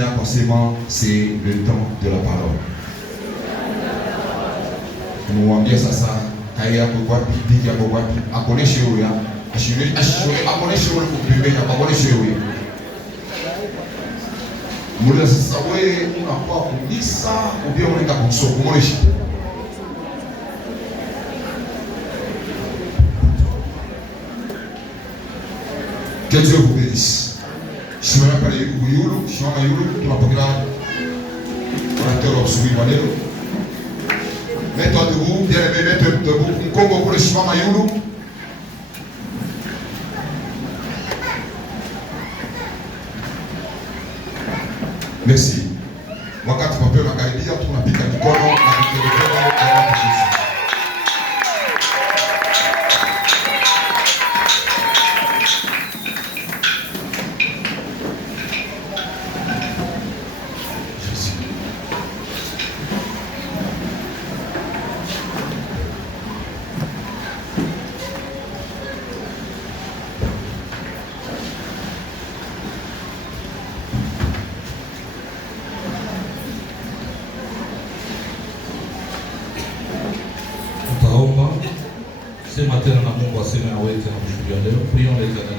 Seigneur, forcément, c'est le temps de la parole. Nous avons bien ça. Kaya kwa bidii ya kwa akoneshe huyo ashire akoneshe huyo kupembea akoneshe huyo mula sasa wewe unakuwa kumisa ubia unaenda kusoko kumonesha que Dieu vous bénisse. Simama pale yulu simama yulu tunapokea orateur obscur maneno. Mets-toi debout, bien aimé, mets-toi debout. Mkongo kule simama yulu. Merci. Wakati mapema nakaribia tunapika mikono na kutelekea kwa Yesu. Ce matin, on a mon passé à Ouété, prions l'Éternel.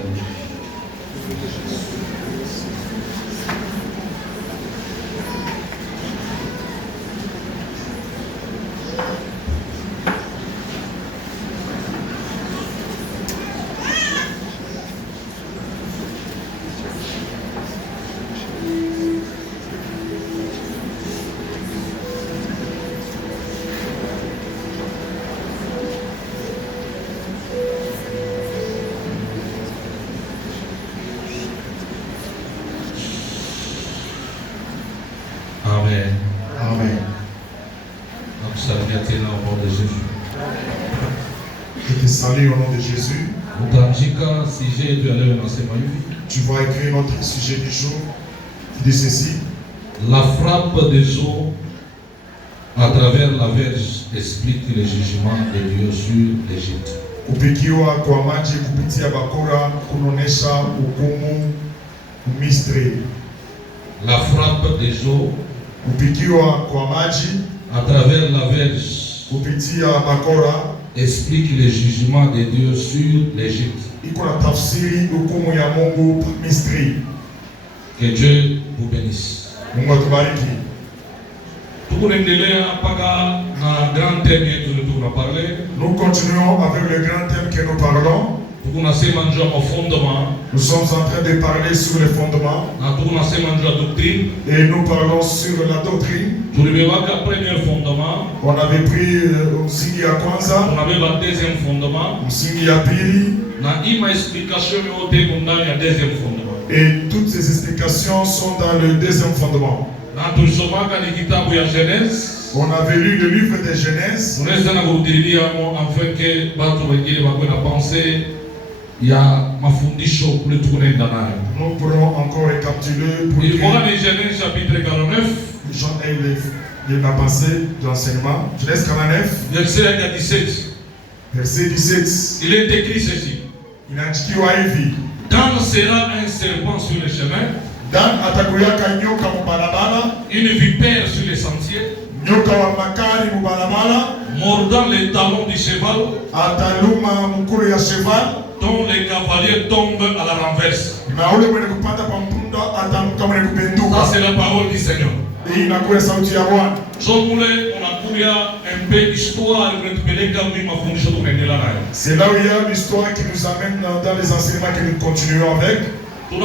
Amen. Amen. Donc, salut au nom de Jésus. Je te salue au nom de Jésus. Tu vas écrire notre sujet du jour qui dit ceci. La frappe des eaux à travers la verge explique le jugement de Dieu sur l'Égypte. Kupikiwa kwa maji kupitia bakora kunaonesha hukumu Misri. La frappe des eaux kupikiwa kwa maji à travers la verge kupitia bakora explique le jugement de Dieu sur l'Égypte. Iko na tafsiri hukumu ya Mungu Misri. Que Dieu vous bénisse. Mungu atubariki. Tukuendelea mpaka na grand thème yetu tunaparler. Nous continuons avec le grand thème que nous parlons. Tukunasema njoo au fondement. Nous sommes en train de parler sur les fondements. Na tukunasema njoo doctrine. Et nous parlons sur la doctrine. Tulibewaka premier fondement. On avait pris msingi ya kwanza. On avait le deuxième fondement. Msingi ya pili. Na ima explication yote ndani ya deuxième fondement. Et toutes ces explications sont dans le deuxième fondement. Na tulisomaka ni kitabu ya Genèse. On avait lu le livre de Genèse. Unaweza na kurudilia afin que watu wengine wawe na pensée ya mafundisho kule tunaenda nayo. Nous pourrons encore récapituler pour que Genèse chapitre 49. Jean a la pensée de l'enseignement. Genèse 49. Verset 17. Verset 17. Il est écrit ceci. Inaandikiwa hivi. Dan sera un serpent sur le chemin. Dan atakuyaka nyoka mubarabara. Une vipère sur les sentiers. Nyoka wa makari mubarabara. Mordant les talons du cheval. Ataluma mukuru ya cheval. Dont les cavaliers tombent à la renverse. Na ule mwenye kupanda kwa mpunda atamuka mwenye kupenduka. Ça c'est la parole du Seigneur. Hii inakuwa sauti ya Bwana. C'est là où il y a l'histoire qui nous amène dans les enseignements que nous continuons avec. On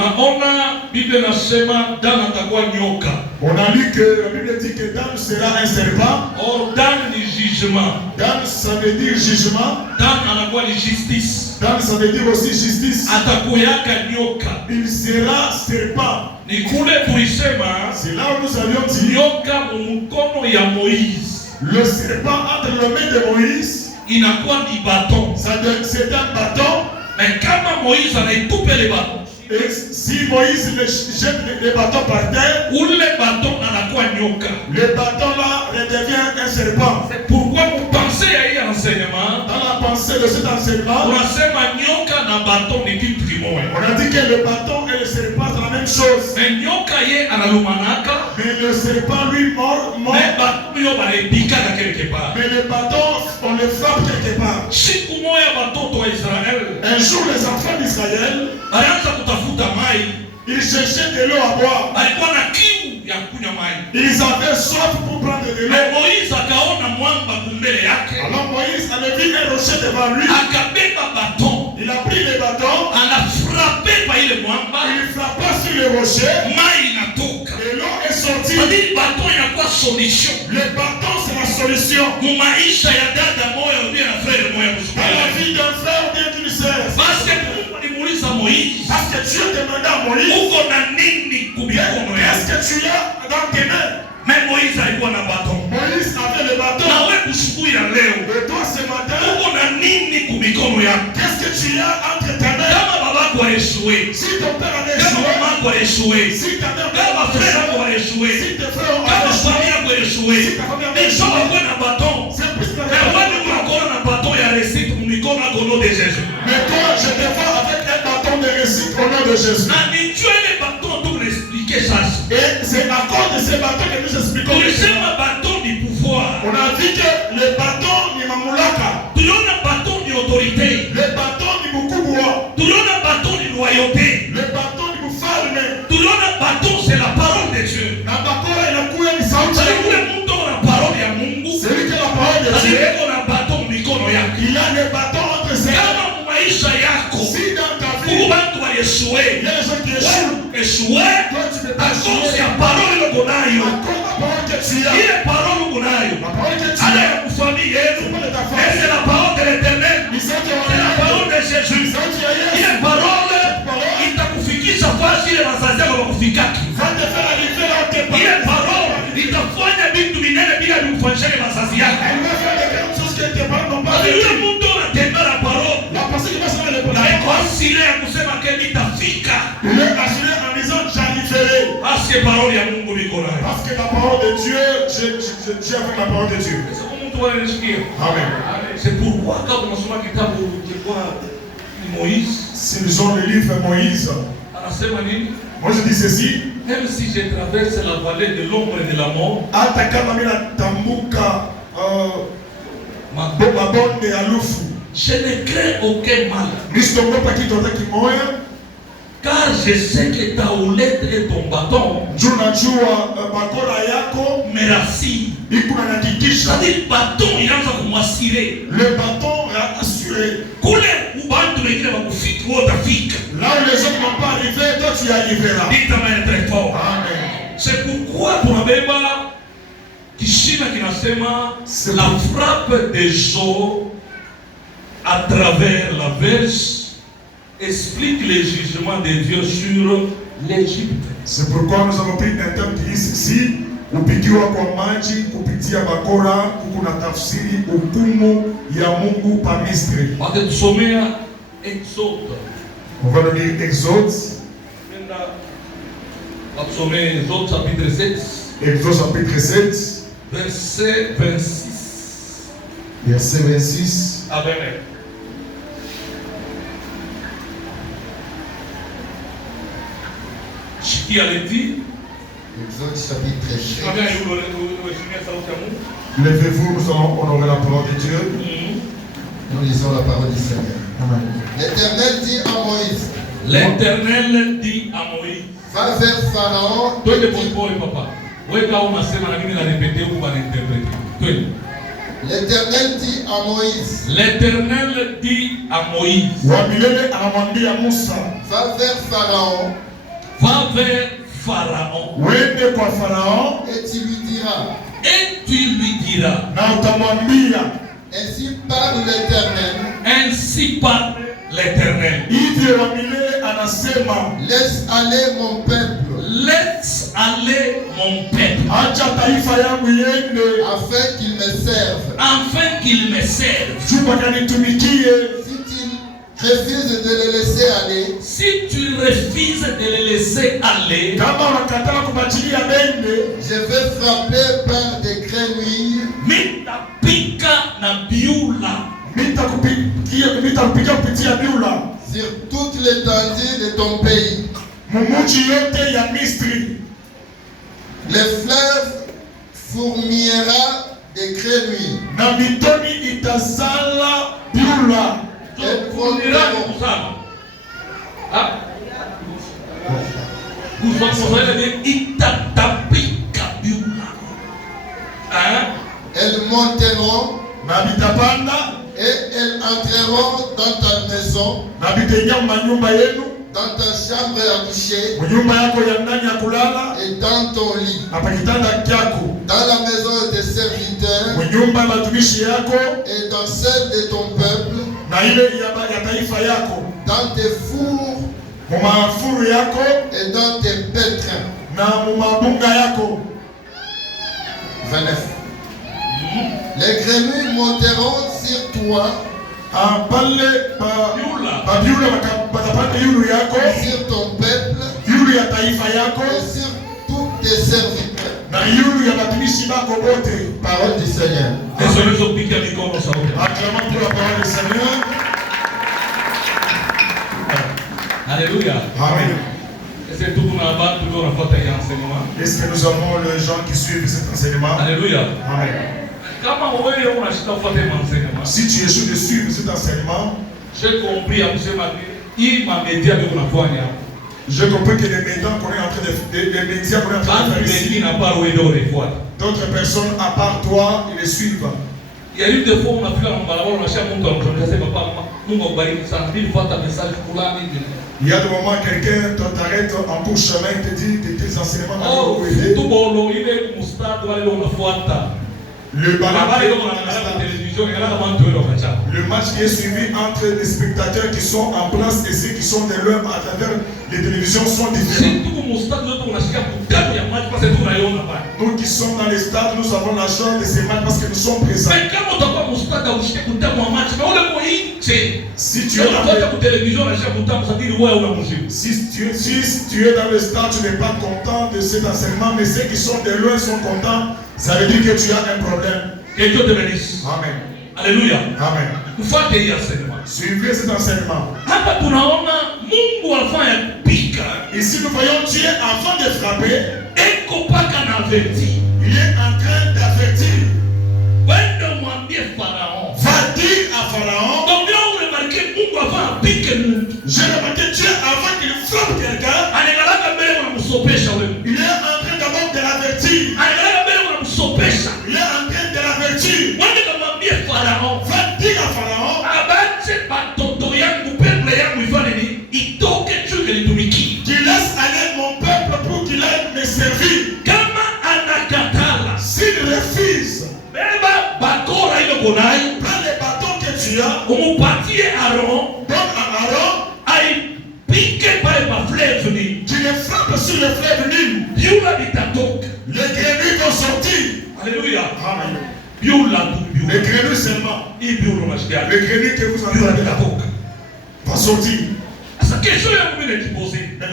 a lu que la Bible dit que Dan sera un serpent. Or Dan du jugement. Dan ça veut dire jugement. Dan anakuwa ni justice. Dan ça veut dire aussi justice. Atakuyaka nyoka. Il sera serpent. Ni kule tulisema. C'est là où nous avions dit. Nyoka mkono ya Moïse. Le serpent entre les mains de Moïse. Inakuwa ni bâton. C'est un bâton. Mais kama Moïse anaitupe les bâtons. Et si Moïse jette les bâtons par terre, ou les bâtons anakuwa nyoka. Le bâton là redevient un serpent. C'est pourquoi vous pensez à y enseignement. Dans la pensée de cet enseignement, on a dit que le bâton et le serpent sont la même même chose. Mais nyoka ye analumanaka. Mais le serpent lui mord. Mais bato yo balebikaka quelque part. Mais les bâtons, on les frappe quelque part. Siku moya batoto wa Israel. Un jour, les enfants d'Israël, alianza kutafuta mai. Ils cherchaient de l'eau à boire. Alikuwa na kiu ya kunywa mai. Ils avaient soif pour prendre de l'eau. Mais Moïse akaona mwamba kumbele yake. Alors Moïse avait vu un rocher devant lui. Akabeba bâton. Il a pris les bâtons. Il a frappé par le mwamba. Il frappa sur le rocher. Mai inatoka. Et l'eau est sortie. Le bâton il y a quoi solution? Le bâton c'est la solution. Mumaisha ya dada moya ou bien frère moya dans la vie d'un frère ou bien d'une sœur. Parce que Moïse. Parce que Dieu demandait à Moïse. Qu'est-ce que tu as dans tes mains? Mais Moïse alikuwa na bâton. Moïse avait le bâton. Na wewe kushukuru ya leo. Et toi ce matin, uko na nini kumikono yako? Qu'est-ce que tu as entre tes mains? Kama babako alishwe. Si ton père a échoué. Kama mamako alishwe. Si ta mère kama frère yako alishwe. Si tes frères ont kama échoué. famille yako alishwe. Si ta famille a échoué. Nisho wako na bâton. C'est plus que mais wewe uko na bâton ya récite kumikono yako au nom de Jésus. Mais toi je te vois avec un bâton de récite au nom de Jésus. Na ni Dieu le bâton tu l'expliquer ça. Et c'est à cause de ces bâtons que nous expliquons. Tulisema bâton du pouvoir. On a dit que le bâton ni mamulaka. Tuliona bâton ni autorité. Le bâton ni mukubwa. Tuliona bâton ni loyauté. Le bâton ni mufalme. Tuliona bâton c'est la parole de Dieu. Na bakora inakuwa ni sauti. C'est ule mtu na parole ya Mungu. C'est lui qui a la parole de Dieu. Aliyeko na bâton mikono yake. Il a le bâton entre ses mains. Kama maisha yako. Si dans ta vie. Pour watu waliyeshue. Il y a des gens qui échouent. Échoué. Toi tu peux pas À cause échouer. ya parole uko nayo. À cause de la parole que tu as. Ile parole uko nayo. La parole que tu Ala as. ya kufamii yenu. C'est pas de ta Et famille. c'est la parole de l'Éternel. C'est la parole de Jésus. Ile parole itakufikisha fasi ile wazazi wako wakufikaki. Ile parole itafanya vitu vinene bila kufanyia wazazi yako. Yule mtu anatembea na parole. Na iko asili ya kusema ke nitafika. Parce que parole ya Mungu iko nayo. Parce que la parole de Dieu, j'ai avec la parole de Dieu. Amen. C'est pourquoi quand on soma kitabu kwa Moïse, si nous lisons le livre Moïse, anasema nini? moi je dis ceci. Même si je traverse la vallée de l'ombre et de la mort, hata kama mimi natambuka mabonde ya lufu, je ne crains aucun mal. nisitogopa kitu hata kimoja. Car je sais que ta houlette et ton bâton, unajua bakora yako merci. ikunanakikisha. C'est-à-dire bâton inaanza kumwasire. Le bâton rassuré. Kule ubantu wengine wakufika wewe utafika. Là où les autres n'ont pas arrivé, toi tu y arriveras. Dites amen très fort. Amen. C'est pourquoi tunabeba kishina kinasema la frappe des eaux à travers la verse explique les jugements de Dieu sur l'Égypte. C'est pourquoi nous avons pris un terme qui dit ceci: kupigiwa kwa maji kupitia bakora kuna tafsiri hukumu ya Mungu pa Misri. Watasomea Exode. On va lire Exode. Watasomea Exode chapitre 7. Exode chapitre 7. Verset 26. Verset 26. Amen. Qui a dit? Exode chapitre 7. Levez-vous, nous allons honorer la parole de Dieu. Nous lisons la parole du Seigneur. Amen. L'Éternel dit à Moïse. L'Éternel dit à Moïse. Va vers Pharaon. L'Éternel dit à Moïse. L'Éternel dit à Moïse. Va vers Pharaon. Va vers Pharaon. Et tu lui diras. Et tu lui diras. Ainsi parle l'Éternel. Ainsi parle l'Éternel. Laisse aller mon peuple. Laisse aller mon peuple. Afin qu'il me serve. Afin qu'il me serve. Si tu refuses de le laisser aller. Si tu refuses de le laisser aller. Je vais frapper par des grenouilles. Mitapika na biula. Sur toute l'étendue de ton pays. mumuji yote ya Misri. Les fleuves fourmillera de grenouilles. Na mitoni itazala biula. Elles monteront. Elles monteront et elles entreront dans ta maison, dans ta chambre à coucher et dans ton lit, dans la maison de tes serviteurs et dans celle de ton peuple, dans tes fours et dans tes pétrins. 29. Les grenouilles monteront sur toi, sur ton peuple et sur tous tes serviteurs. Parole du Seigneur. Acclamons pour la parole du Seigneur. Alléluia. Amen. Est-ce que nous avons les gens qui suivent cet enseignement? Alléluia. Amen. Si tu échoues de suivre cet enseignement, j'ai compris à je comprends que les médias qu'on est en train de faire ici, d'autres personnes à part toi, ils les suivent. Il y a eu des fois où on a fait un balabon, on a cherché mon temps, je ne sais pas, il y a des moments où quelqu'un t'arrête en cours chemin et te dit que tes enseignements n'ont pas été. Le match qui est suivi entre les spectateurs qui sont en place et ceux qui sont de l'heure à travers les télévisions sont différents. Nous qui sommes dans les stades, nous avons la joie de ces matchs parce que nous sommes présents. Si tu es dans le stade, tu n'es pas content de cet enseignement, mais ceux qui sont de loin sont contents. Ça veut dire que tu as un problème. Que Dieu te bénisse. Amen. Alléluia. Amen. Suivez cet enseignement. Ici nous voyons Dieu avant de frapper. Il est en train d'avertir. Va dire à Pharaon. J'ai remarqué Dieu avant qu'il frappe quelqu'un. Il est en train d'abord de l'avertir. Il est en train de l'avertir. Va dire à Pharaon. Qu'il laisse aller mon peuple pour qu'il aille me servir. S'il refuse, prends les bâtons que tu as. Donne à Aaron. Tu les frappes sur le fleuve Nil. Les grenouilles vont sortir. Alléluia. Amen. Les grenouilles seulement. Les grenouilles que vous entendez va sortir. La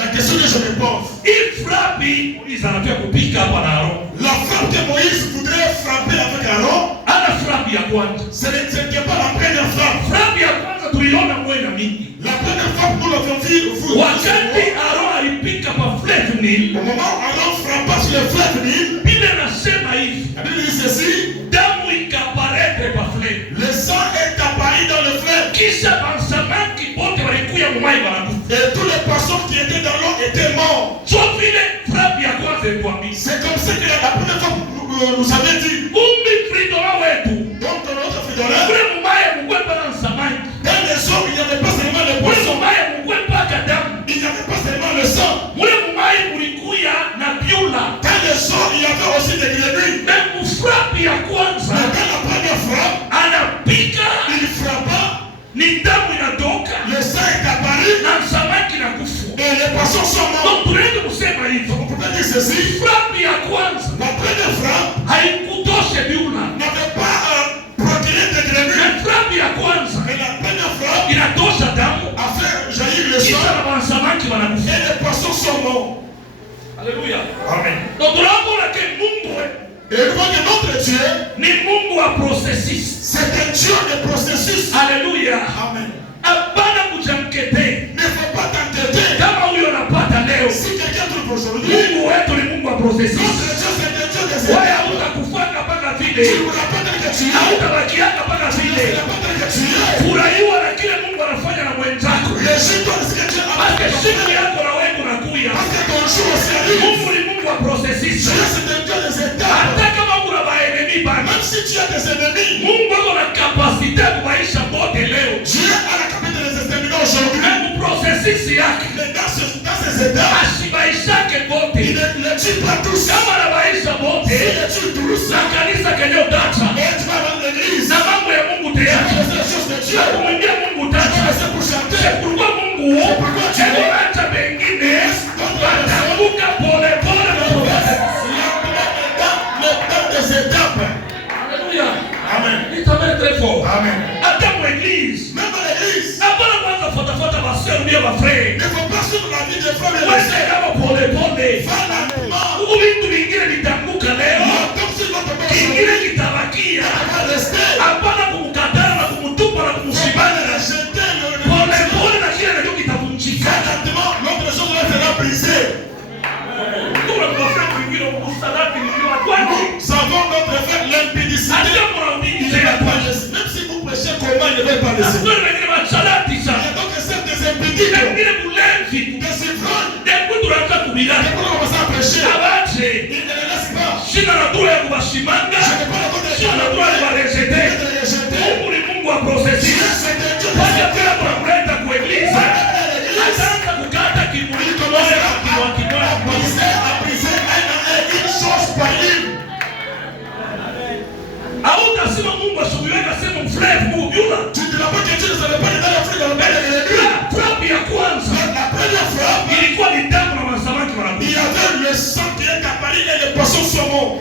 question que je me pose. La frappe que Moïse voudrait frapper avec Aaron, ce n'était pas la première frappe. La première frappe nous l'avons vue. Au moment où Aaron frappa sur le fleuve Nil, la Bible dit ceci. Le sang est apparu dans le fleuve. Et tous les poissons qui étaient dans l'eau étaient morts. C'est comme ça que la première fois nous avait dit. Donc dans notre frigola, dans les eaux, il n'y avait pas seulement le poisson. Il n'y avait pas seulement le sang. Dans les eaux, il y avait aussi des grenouilles. Mais dans la première frappe, il frappa. Le sang est apparu. Et les poissons sont morts. On peut pas dire ceci. La première frappe n'avait pas procuré de grenouilles. Mais la première frappe a fait jaillir le sang. Et les poissons sont morts. Alléluia. Amen. Donc et nous voyons que notre Dieu, c'est un Dieu de processus. Alléluia. Amen. Ne faut pas t'inquiéter. processus. Notre Dieu, c'est le Dieu des Wewe étapes. hautakufaka mpaka Tu vile. ne pourras pas dire que tu es. Hautabakiaka mpaka Tu ne vile. pourras pas dire que tu es. Furahiwa na kile Mungu anafanya na mwenzako. Réjouis-toi de ce que Dieu a Parce que fait. siku yako na wewe unakuya. Parce que ton jour aussi arrive. Mungu ni Mungu wa processus. Dieu, c'est le Dieu des étapes. Hata kama kuna maenemi bana. Même si tu as des ennemis, Mungu ako na kapasite ya kumaisha bote leo. Dieu a la capacité de les exterminer aujourd'hui. Mungu processus yake. Mais dans ces étapes, Asibaishake bote. il ne tue pas tous. Kama anabaisha bote. Il les tue tous. Na kanisa kenye utacha. Et tu vas dans l'église. Na mambo ya Mungu Tu vas teacha. faire les choses de Dieu. Na kumwambia Mungu Tu vas utacha. laisser pour chanter. Kulikuwa Mungu hata pengine ataanguka pole pole na processus. Le temps des étapes. Alléluia. Amen. Nitamani très fort. Amen. Hata kwa église. Même à l'église, Hapana kwanza fuatafuata maseur ou bien mafrère. il ne faut pas suivre la vie des frères et Wewe des sœurs. kama pole pole. Va lentement. Huko vitu vingine vitanguka leo. Comme si notre mort Kingine kitabakia. va rester. Hapana kumkatana na kumtupa na Il va kumshibana. les jeter. Pole pole na kile ndio kitavunjika. Va lentement. L'autre chose va sera brisée. Kuna mafrère mwingine usalati ndio watu. Savons notre frère l'impudicité. Hata kuna ubini Il ne va pas laisser. Même si vous prêchez comment, il ne va pas laisser. Pastor wengine machalati Il y sana. a donc celle des impudiques, Wengine kulevi. des ivrognes. Ndio tunaanza Et kubirana. pour commencer à prêcher, Abache. il ne les laisse pas. Sina na dura ya kubashimanga. Je n'ai pas le droit de Sina na dura ya kuwarejete. de les jeter. Mungu ni Mungu wa processus. Dieu, c'est un Dieu Wacha des pia tunakuleta kwa eglise. Ataanza kukata kimuli kimoja kwa kimoja. à briser un à un, une chose par une. Hautasema Mungu asubuhi akasema mfrevu Mungu yula. Tu ne diras pas que Dieu ne savait pas de dans l'Afrique dans le pays de l'ennemi. Frappe ya kwanza La première frappe, ilikuwa ni damu na masamaki il y wanakuja. avait le sang qui est apparu et les poissons saumon.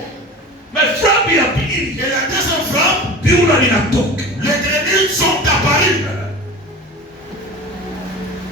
Mais frappe ya pili Et la deuxième frappe, biula linatoka. les grenouilles sont apparues.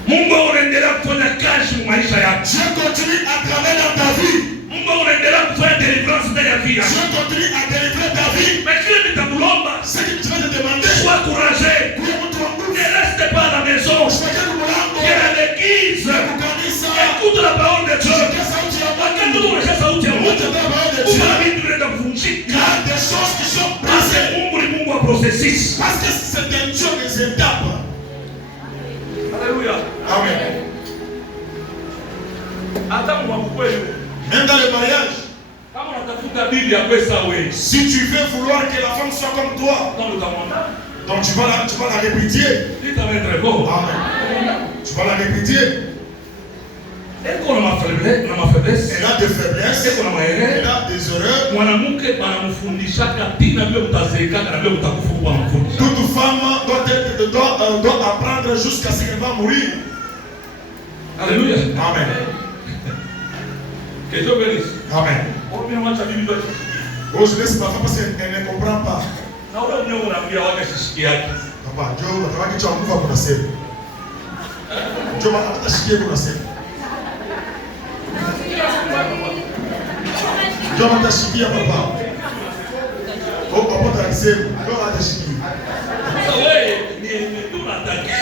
Mungu anaendelea kufanya kazi mu maisha yako. Dieu continue à travailler dans ta vie. Mungu anaendelea kufanya deliverance ndani ya vida. Dieu continue à délivrer ta vie. Mais kile nitakulomba, Ce que tu vas te demander, sois courageux. kuya mtu wa nguvu, Ne reste pas à la maison. usiwekeni mlango, Viens à l'église. kukanisa, Écoute la parole de Dieu. sikia sauti ya Wakati Mungu. unasikia sauti ya Mungu, Utembea parole de Dieu. kuna vitu vinaenda Il y kuvunjika. a des choses qui sont Parce que brisées. Mungu ni Mungu wa processus. Parce que c'est un Dieu des étapes. Alléluia. Amen. Hata Mungu kweli. Même dans le mariage, Kama unatafuta bibi ya pesa wewe, si tu veux vouloir que la femme soit comme toi, kama utamwona, donc tu vas la répéter. itamettre bon. Amen. Tu vas la répéter. Eko na mafaiblesse, Elle a des faiblesses, eko na elle maerere. a des erreurs. Mwanamke anamfundishaka tina vile utazeekaka na vile utakufa kwa mfundisha. Toute femme doit apprendre jusqu'à ce qu'elle va mourir. Alléluia. Amen. Que Dieu bénisse. Amen. Au bien mwacha bibi wetu. Oh, je laisse ma femme parce qu'elle ne comprend pas. Na ule mwenye unaambia wake sishiki yake. Papa, Dieu, watawaki cha nguvu kuna sema. Dieu atashikia kuna sema. Dieu atashikia papa. Oh, papa atasema. Dieu atashikia. Sasa wewe ni tunataka.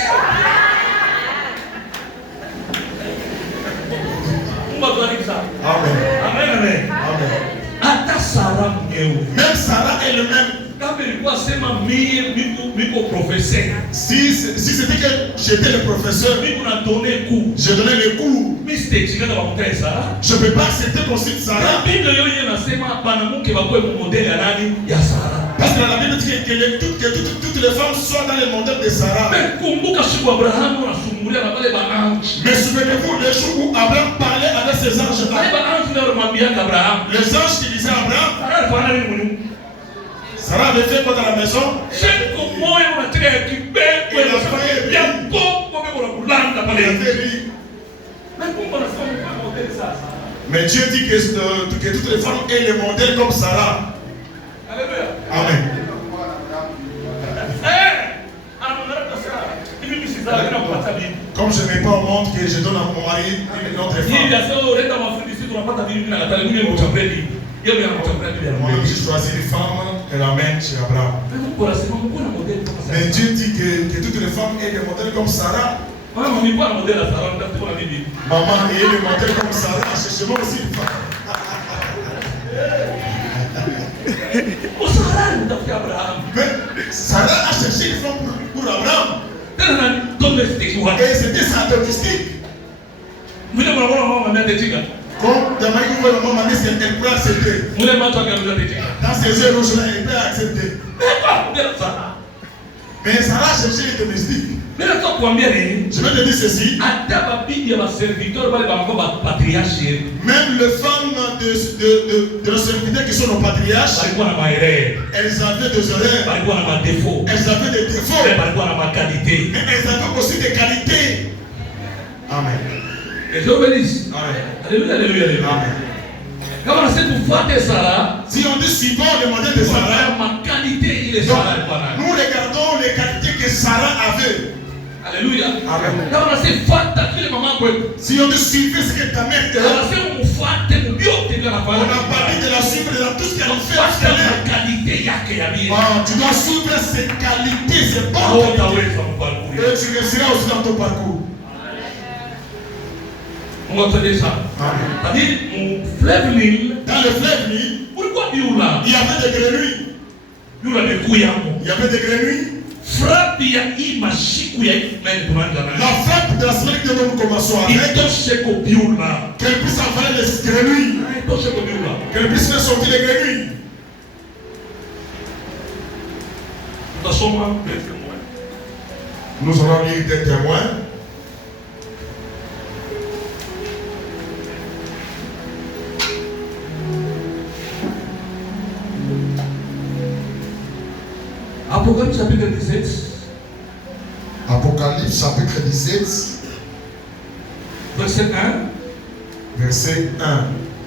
Mungu atubariki sana. Amen. Amen amen. Amen. Hata Sara mwenyewe. Même Sarah elle-même, Kama ilikuwa sema mie miko professeur. si c'était que j'étais le professeur, Miko na donner cours. je donnais les cours. Mistake sikata kwa mtae Sara. Je ne peux pas accepter qu'on cite Na Sarah. Biblia yoye nasema banamuke bakwe modele ya nani? Ya Sara. Parce que dans la Bible dit que toutes les femmes soient dans le modèle de Sarah. Mais kumbuka siku Abrahamu anasumulia na wale baanji. Mais souvenez-vous, le jour où Abraham parlait avec ses anges, Wale baanji ndio walimwambia Abrahamu. les anges qui disaient à Abraham, Sara alifanya nini mwenu? Sarah avait fait quoi dans la maison? Siku moyo unataka ya kibeko ya popo beko na kulanda Il pale. avait ri. Mais Mungu anasema kama modele sasa. Mais Dieu dit que toutes les femmes aient le modèle comme Sarah. Alléluia. Amen. Comme je n'ai pas au monde que je donne à mon mari une autre femme. Moi, j'ai choisi une femme et l'amène chez Abraham. Mais Dieu dit que toutes les femmes aient des modèles comme Sarah. Maman ayez le modèle comme Sarah. Cherchez-moi aussi une femme. Sarah utafuta Abraham. Mais Sarah a cherché une femme pour Abraham. Tena domestique wa. Et c'était sa domestique. Mule mwana mama ametetika. Comme Damari qui voit la maman dit qu'elle peut accepter. Mule mato akatetika. Dans ses yeux rouges là, elle peut accepter. Mais Sarah a cherché une domestique. Je vais te dire ceci. Même les femmes de nos serviteurs qui sont nos patriarches, elles avaient des erreurs, elles avaient des défauts, mais elles avaient aussi des qualités. Amen. Alléluia, alléluia, alléluia. Amen. Si on dit suivant le modèle de Sarah, nous regardons les qualités que Sarah avait. Alléluia. Amen. Si on dit suivre ce que ta mère te dit, on a parlé de la suivre dans tout ce qu'elle fait. Tu dois suivre ses qualités, ses bonnes qualités. Et tu réussiras aussi dans ton parcours. On va te dire ça. C'est-à-dire, dans le fleuve Nil, il y avait des grenouilles. Il y avait des grenouilles. La frappe de la semaine que nous commençons avec, qu'elle puisse avaler les grenouilles, qu'elle puisse faire sortir les grenouilles. Nous allons lire des témoins. Apocalypse chapitre 17. Apocalypse chapitre 17. Verset 1. Verset 1.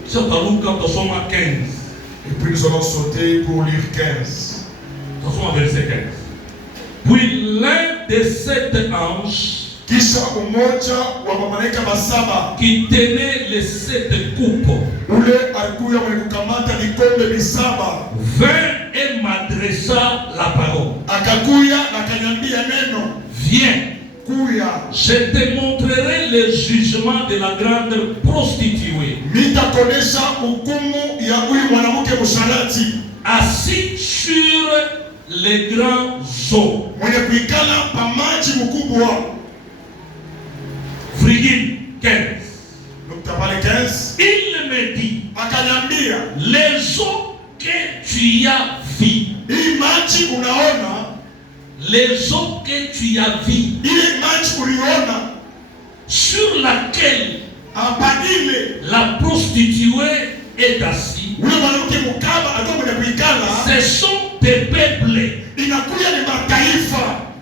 Sur Luc, nous 15. Et puis nous allons sauter pour lire 15. Nous sommes à verset 15. Puis l'un des 7 anges qui tenait les 7 coupes vint et m'adressa la parole. Viens, je te montrerai le jugement de la grande prostituée, assis sur les grands eaux. Virgule 15. Il me dit, les eaux que tu as vues, les eaux que tu as vues, sur laquelle la prostituée est assise, ce sont des peuples,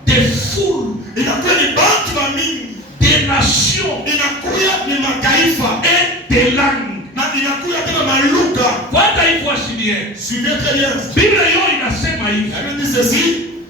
des foules, des nations et des langues. Voilà, il faut bien. Suivez très bien. Bible inasema hivi. Elle dit ceci.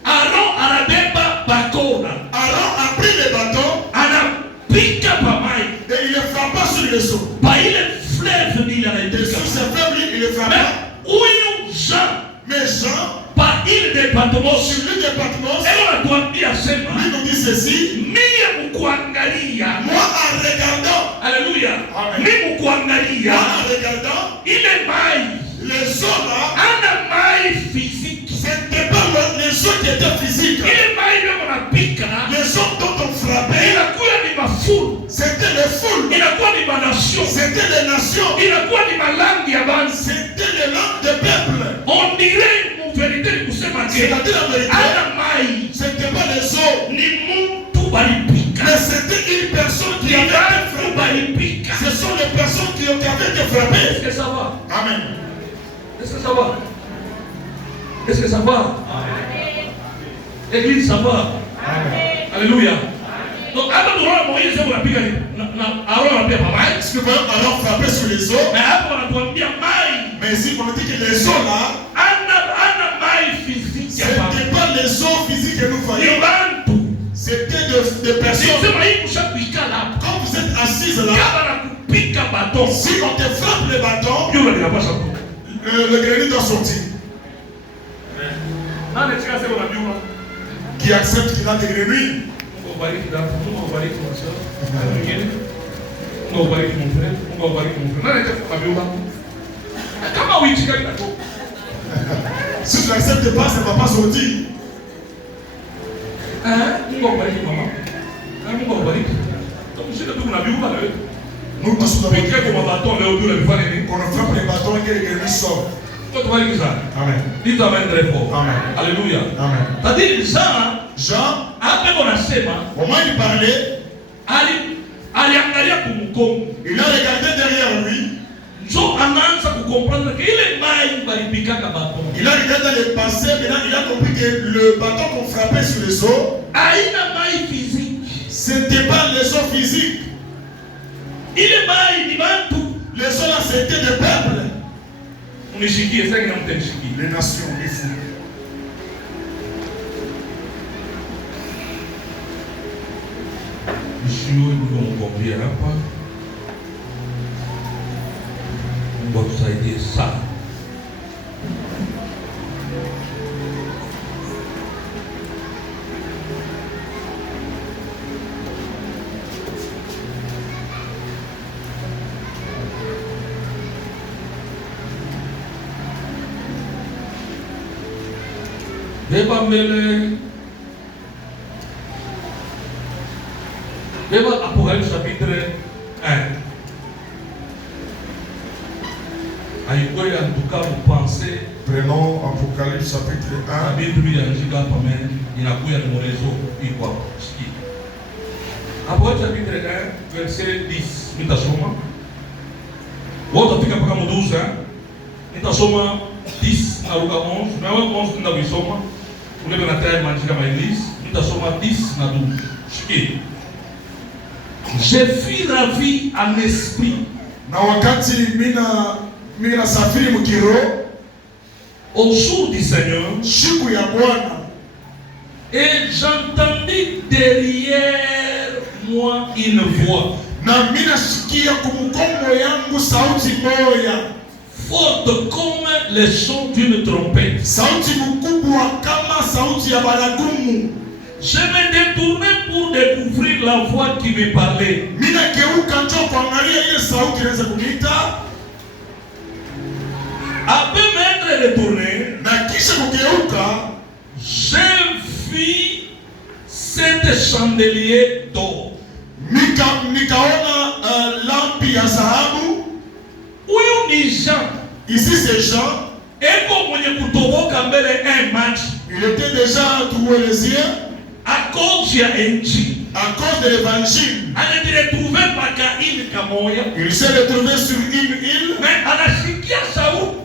Aaron anabeba bakora. Aaron a pris les bâtons. Anapika pa mai. Et il le frappa sur les eaux. Pa ile fleuve Nil anaipika. Sur ce fleuve il le frappa. Mais huyu Jean. Mais Jean. Pa ile de Patmos. Sur l'île de Patmos. Elle anatuambia sema. Lui nous dit ceci. Mie mkuangalia. Moi en regardant. Alléluia. Mie mkuangalia. Moi en regardant. Ile mai. Les eaux là. Ana mai physique. C'était pas les eaux qui étaient physiques. Ile mai ndio wanapika. Les eaux dont on frappait. Inakuwa ni mafull. C'était les foules. Inakuwa ni manation. C'était les nations. Inakuwa ni malangi ya bantu. C'était les langues des peuples. On dirait mon vérité ni kusema ke. C'est-à-dire la vérité. Ana mai. C'était pas les eaux. Ni mtu balipika. Mais c'était une personne qui avait été frappée. Ce sont les personnes qui avaient été frappées. Est-ce que ça va? Amen. Est-ce que ça va? Est-ce que ça va? Amen. Église, ça va? Amen. Alléluia. Donc, avant de voir Moïse, on a piqué. Aaron a piqué pas mal. Parce que Aaron frappait sur les eaux. Mais après, on a doit bien maï. Mais si on dit que les eaux là, Anna maï physique. Ce n'était pas les eaux physiques que nous voyons. C'était des personnes. Quand vous êtes assises là, si on te frappe le bâton, le grenouille doit sortir. Qui accepte qu'il a des grenouilles? n'acceptes pas, ça ne va pas sortir. Mungu akubariki mama. Mungu akubariki. Mshike tu kuna bibi pale. Nous tous nous Pekee kwa bâton leo ndio alifanya nini? on frappe les bâtons et que l'ennemi sort. Mungu akubariki sana. Amen. Dites amen très fort. Amen. Alléluia. Amen. C'est-à-dire Jean, hapa wanasema au moment il parlait, aliangalia kumkongo. il a regardé derrière lui. Njo anaanza kukomprendre que ile mai balipikaka bâton. Il a regardé dans le passé, maintenant il a compris que le bâton qu'on frappait sur les os, Haina mai physique. c'était pas les os physiques. Ile mai ni bantu. Les os là, c'était des peuples. Unishikie sasa na mtanishikie. Les nations, les fous. Sio ndio hapa. Mungu atusaidie sana. Beba mbele. Beba Apocalypse chapitre 1. Aïkoye en tout cas vous pensez. Prenons Apocalypse chapitre 1. Bible ya njika hapa men inakuya ni mwezo iko hapo. Sikia. Apocalypse chapitre 1 verset 10 nitasoma. Wote tufika mpaka 12. Nitasoma 10 na Luka 11. Na wewe 11 ndio unasoma. Ule na tayari manjika maelise. Nitasoma 10 na 12. Sikia. Je fus ravi en esprit. Na wakati mina safiri mkiro Au jour du Seigneur. siku ya Bwana, Et j'entendis derrière moi une voix na mina sikia kumkongo yangu sauti moya, forte comme le son d'une trompette. sauti mkubwa kama sauti ya baragumu. Je me détournai pour découvrir la voix qui me parlait. Mina geuka njoo kuangalia ile sauti inaweza kuniita, Après m'être détourné, na kisha kugeuka j'ai vu sept chandeliers d'or. nikaona lampi ya dhahabu. Huyu ni Jean. Ici c'est Jean. Eko mwenye kutoboka mbele un match. Il était déjà trouvé les yeux À cause ya Injili. à cause de l'évangile. Anajiretrouve paka ili kamoya. Il s'est retrouvé sur une île, Mais anasikia sauti.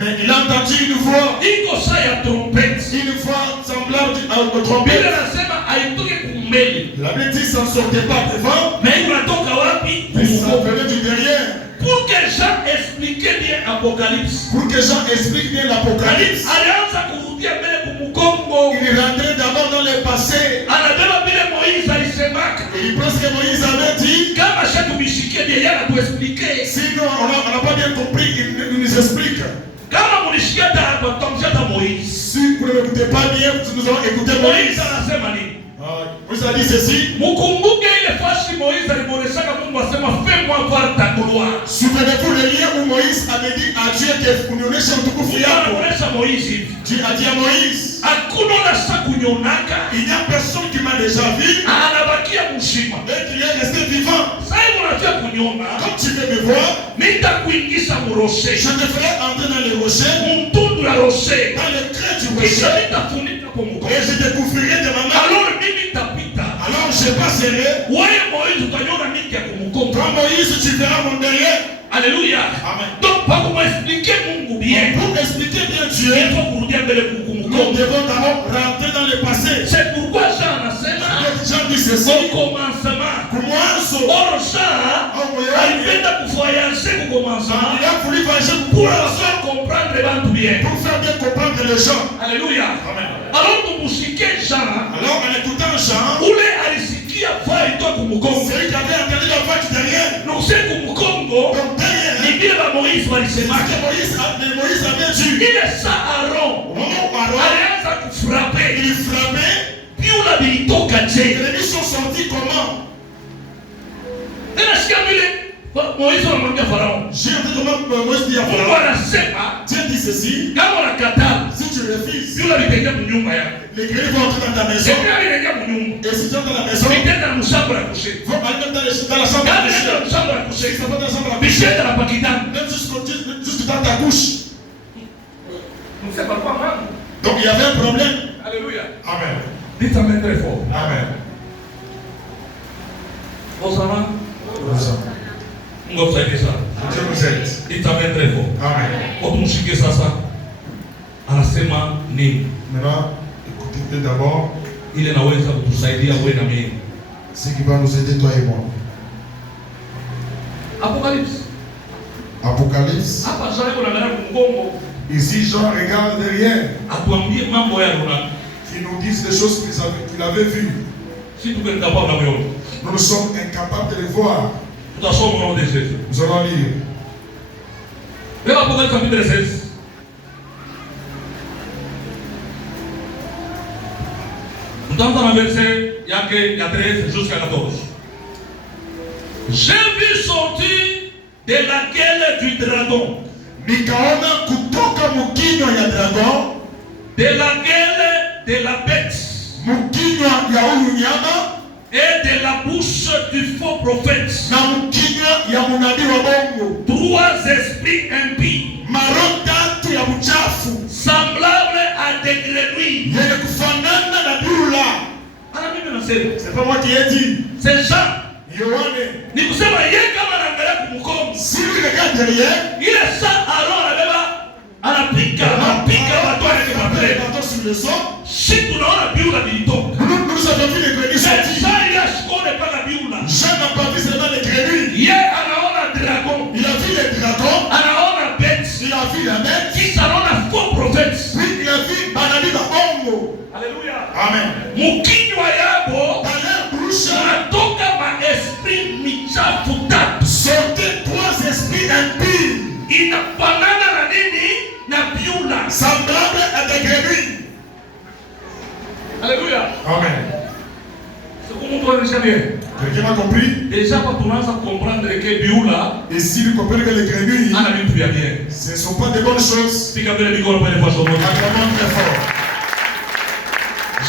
mais il a entendu une voix, Iko saa ya trompette. une voix semblable à une Biblia trompette. inasema haitoki kumbele. La Bible dit ça ne sortait pas devant, Mais inatoka wapi? mais ça venait du derrière. Pour que Jean explique bien Apocalypse. Pour que Jean explique bien l'Apocalypse, Alianza kurudia mbele kumkongo. il rentrait d'abord dans le passé. Anabeba vile Moïse alisemaka. Il pense que Moïse avait dit, Kama shatumishike bien yana tuexplique. sinon on n'a pas bien compris, il nous explique. Kama mulishika tutamshata Moïse. Si vous ne m'écoutez pas bien, nous allons écouter Moïse Moïse. anasema nini? Moïse a dit ceci. Mukumbuke ile fasi Moïse aliboresaka Mungu asema fais-moi voir ta gloire. Souvenez-vous le lien où Moïse avait dit à Dieu que unionyeshe utukufu yako. Anaonesha Moïse hivi. Dieu a dit à Moïse, Hakuna unasa kunyonaka. il n'y a personne qui m'a déjà vu Anabakia mshima. et qui est resté vivant. Sasa hivi unajua kunyona. Comme tu veux me voir, Nitakuingiza muroshe. je te ferai entrer dans les rochers, Mtundu la roshe. dans le creux du Kisha rocher, nitafunika kwa mkono. et je te couvrirai de ma main. Alors mimi nitapita. Alors je passerai. Wewe Moïse utanyona miti ya kumkongo. Toi Moïse, tu verras mon derrière. Alléluia. Amen. Donc pas comment expliquer Mungu bien. Pour expliquer bien Dieu, Il faut kurudia mbele nous kumkongo. devons d'abord rentrer dans le passé. C'est pourquoi Jean anasema Jean dit ceci. au commencement. Kumwanzo, Or Jean alipenda kuvoyager au commencement il a voulu voyager pour pour faire comprendre bantu bien. faire bien comprendre les gens. Alléluia. Amen. Alors tumushike Jean Alors en écoutant Jean, ule alisikia voix itoka kumkongo. celui qui avait entendu la voix du derrière, Nuse kumkongo donc derrière, ni vile ba Moïse c'est walisemaka. que Moïse avait dit. Ile saa Aaron Au moment où Aaron, alianza kufrape il frappait, piula bilitoka les je. ennemis sont sortis comment? Tena sikia vile Moïse anamwambia Farao. J'ai entendu comment Moïse dit à Mungu Pharaon. anasema Dieu dit ceci, kama unakataa si tu Les grenouilles vont entrer dans ta maison. Et si tu entres dans la maison, Vitenda na mshamba ya kushe. vont aller dans la chambre à Kama coucher. ndio mshamba ya kushe. Ça va dans la chambre à coucher. Bisheta na pakitani. Même jusque dans ta couche. Msema kwa mama. Donc il y avait un problème. Alléluia. Amen. Dites amen très fort. Amen. Osama. Mungu akusaidie sana. Dieu nous aide. Dites amen très fort. Amen. Kwa tumshike sasa. Anasema nini? Maintenant, écoutez d'abord Ile naweza kutusaidia wewe na mimi. ce qui va nous aider, toi et moi. Apocalypse. Apocalypse. Hapa sasa kuna ndani mgongo. Ici, Jean regarde derrière, Atuambie mambo ya Rona. qui nous disent des choses qu'il avait vues. Si tu peux capable na wewe. Nous sommes incapables de les voir. Tutasoma au nom de Jésus. Nous allons lire. Leo Apocalypse chapitre 16. Tutaanza na verset yake ya 13 jusqu'à 14. J'ai vu sortir de la gueule du dragon, Nikaona kutoka mkinywa ya dragon, de la gueule de la bête mkinywa ya huyu nyama et de la bouche du faux prophète, na mkinywa ya munabii wa bongo, 3 esprits impies, maroho tatu ya uchafu semblables à des grenouilles. yenye kufanana na dula. Ana mimi nasema, C'est pas moi qui ai dit. c'est Jean. Yohane, Ni kusema yeye kama anaangalia kumkomo. si lui regarde derrière, Ile saa alors anabeba anapika watu wale kwa mbele. bateau sur le son, Si tunaona biula bilitoka. nous avons vu les grenouilles sortir. Saa ile ashikone paka biula. Jean n'a pas vu seulement les grenouilles. Ye anaona dragon. Il a vu les dragons, Anaona bête. il a vu la bête, Kisha anaona faux prophète. puis il a vu Banani ba bongo. Alléluia. Amen. Mukinywa yabo Dans leur bouche, anatoka maesprit michafu tatu. sortaient 3 esprits impies, Inafanana na nini? Na biula. semblables à des grenouilles. Alléluia. Amen. C'est comme on doit bien. Quelqu'un a compris? Déjà kwa tunaanza comprendre que biula Et si vous comprenez que les grenouilles, ana vitu vya bien. ce ne sont pas de bonnes choses, Fika mbele mikono pale kwa somo. acclamons très fort.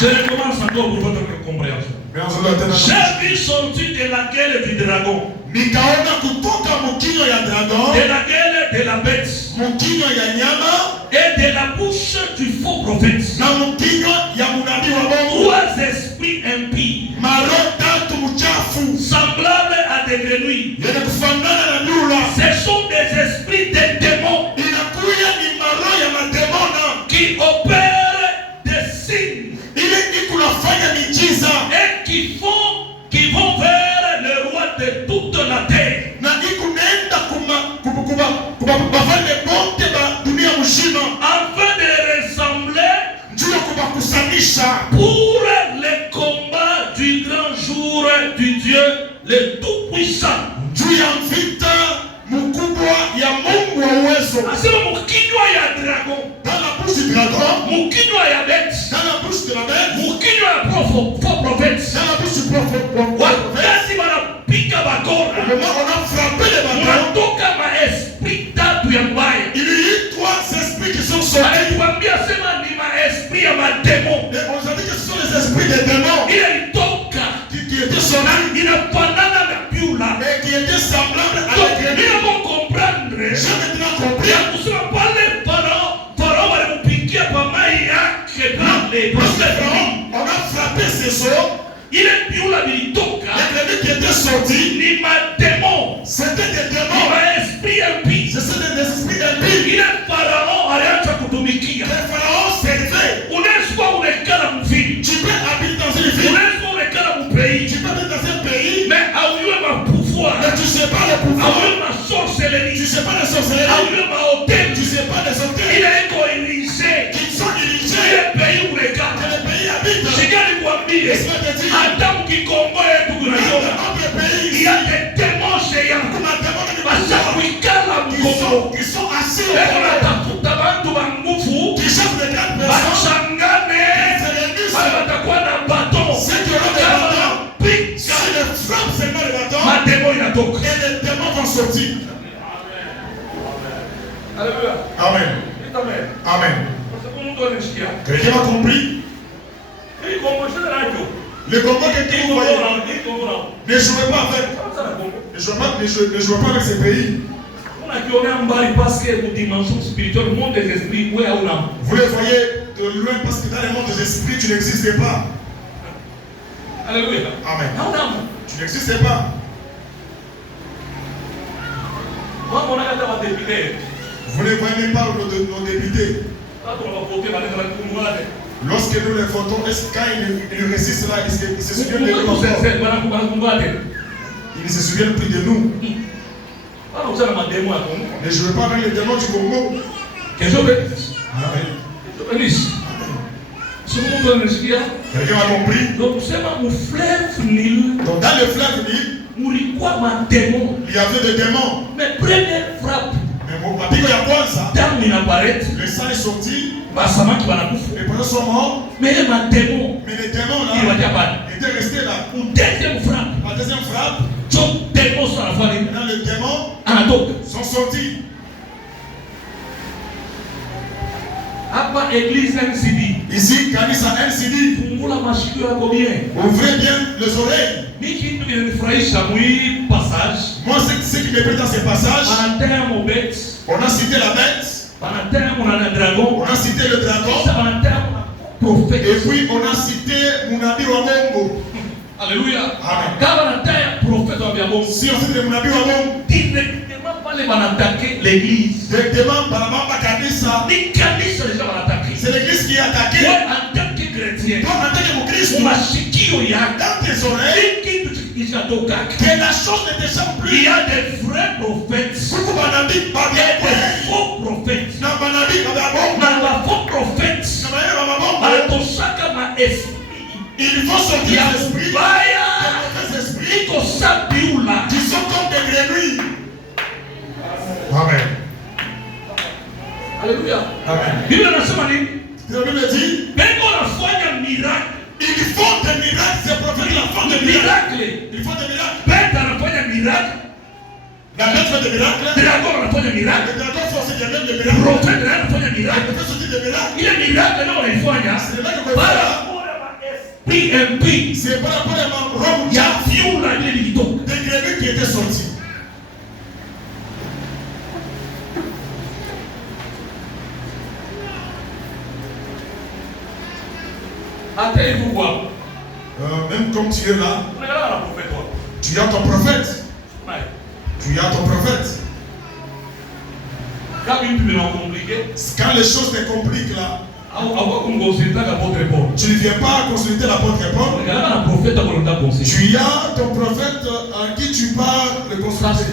Je recommence encore pour votre compréhension. Mais on se doit attendre. J'ai vu sortir de la gueule du dragon, Nikaona kutoka mkinywa ya dragon, de la gueule de la bête mkinywa ya nyama et de la bouche du faux prophète. na mkinywa ya munabii wa bongo, 3 esprits impies, maroho tatu mchafu semblables à des grenouilles. yenye kufanana na dula. Ce sont des esprits de démons Inakuya ni maroho ya mademona qui opèrent des signes ile ikunafanya miujiza et qui vont vers le roi de toute la terre. na ikunenda bafalme bote ba dunia mzima Afin de les ressembler juu ya kubakusanisha pour le combat du grand jour du Dieu le Tout-Puissant. juu ya vita mkubwa ya Mungu wa uwezo. Asema mukinywa ya dragon, Dans la bouche du dragon, mukinywa ya bête, dans la bouche de la bête, mukinywa ya faux prophète. dans la bouche du prophète. Wakati wanapika Au bakora, moment où on a frappé les bâtons, unatoka maesprit tatu ya mbaya. il y a eu 3 esprits qui sont sortis. Alituambia sema ni maesprit ya mademo. Et on a dit que ce sont les esprits des démons Ile ilitoka qui étaient sortis inafanana na biula. et qui étaient semblables à Donc, la grenouille. bila comprendre J'ai maintenant compris. ya kusema pale Farao walimpikia kwa mai yake pale Parce que Pharaon, on a frappé ses os, ile biula vilitoka les grenouilles qui étaient sortis, ni mademo, c'était des ni démons. maesprit impie. Ce sont des esprits impies. Ile Farao aliacha kutumikia. Les pharaons servaient. Unaweza kuwa unekala mvili, Tu peux habiter dans une ville, unaweza kuwa unekala mpei, tu peux habiter dans un pays, mais auyue mapouvoir, mais tu ne sais pas le pouvoir, auyue tu masorcellerie, ne sais pas les sorcelleries, auyue mahoteli, tu ne sais pas les hôtels ile iko ilishe qui sont dirigés, ile pei que unekala. les pays habitent. Sikali kuambie Laisse-moi te dire, hata mkikongo yetu dans kunaiona notre pays, yake temoshe ya kuna démons qui basa kuikala mkongo sont assis au leko pouvoir, natafuta bantu ba nguvu qui cherchent des grandes personnes, bachangane c'est les muscles, wale watakuwa na bato ceux qui auront des kama bâtons, napika si les frappes seulement les bâtons, mademo inatoka. et les démons vont sortir. Alléluia. Amen. Amen. Amen. Kwa sababu mtu anasikia Quelqu'un a compris? Le Congo que vous voyez ne jouez pas avec. Ne jouez pas avec ces pays. Vous les voyez de loin parce que dans le monde des esprits, tu n'existais pas. Alléluia. Amen. Tu n'existais pas. Vous ne voyez même pas nos députés. Lorsque nous les votons, quand ils résistent là, ils se souviennent de nous. Ils ne se souviennent plus de nous. Ne jouez pas avec les démons du Congo. Amen. Quelqu'un a compris? Donc dans le fleuve Nil, il y avait des démons. Mais première frappe, le sang est sorti. les poissons sont morts. Mais les démons là étaient restés là. Deuxième frappe. La deuxième frappe, maintenant les démons sont sortis. Ici, Kanisa NCD. Ouvrez bien les oreilles. Moi, ce qui me plaît dans ces passages, on a cité la bête, on a cité le dragon, et puis on a cité Munabi Wabongo. Alléluia. Amen. Si on cite le Munabi Wabongo, directement l'église. Directement par Kanisa. C'est l'église qui est attaquée. En tant que chrétien, toi en tant que Christ, dans tes oreilles, que la chose ne t'échappe plus. Il y a des vrais prophètes. Il y a des faux prophètes. Les faux prophètes, il faut sortir l'esprit. Qui sont comme des grenouilles. Amen. Alléluia. Amen. Bible anasema nini? La Bible dit, Mungu anafanya miracle. Ils font des miracles. Ces prophètes font des miracles. Ils font des miracles. Bête anafanya miracle. La bête fait des miracles. Dragon anafanya miracle. Le dragon fait aussi des miracles. Prophète anafanya Il miracle. fait aussi des miracles. Ile miracle ndio wanaifanya. PMP. C'est par rapport à Rome. Ya fiula ile ilitoka. Des grenouilles qui étaient sortis. Même comme tu es là, tu as ton prophète. Tu as ton prophète. Quand les choses te compliquent là, tu ne viens pas consulter l'apôtre Paul. Tu as ton prophète à qui tu parles le consulter.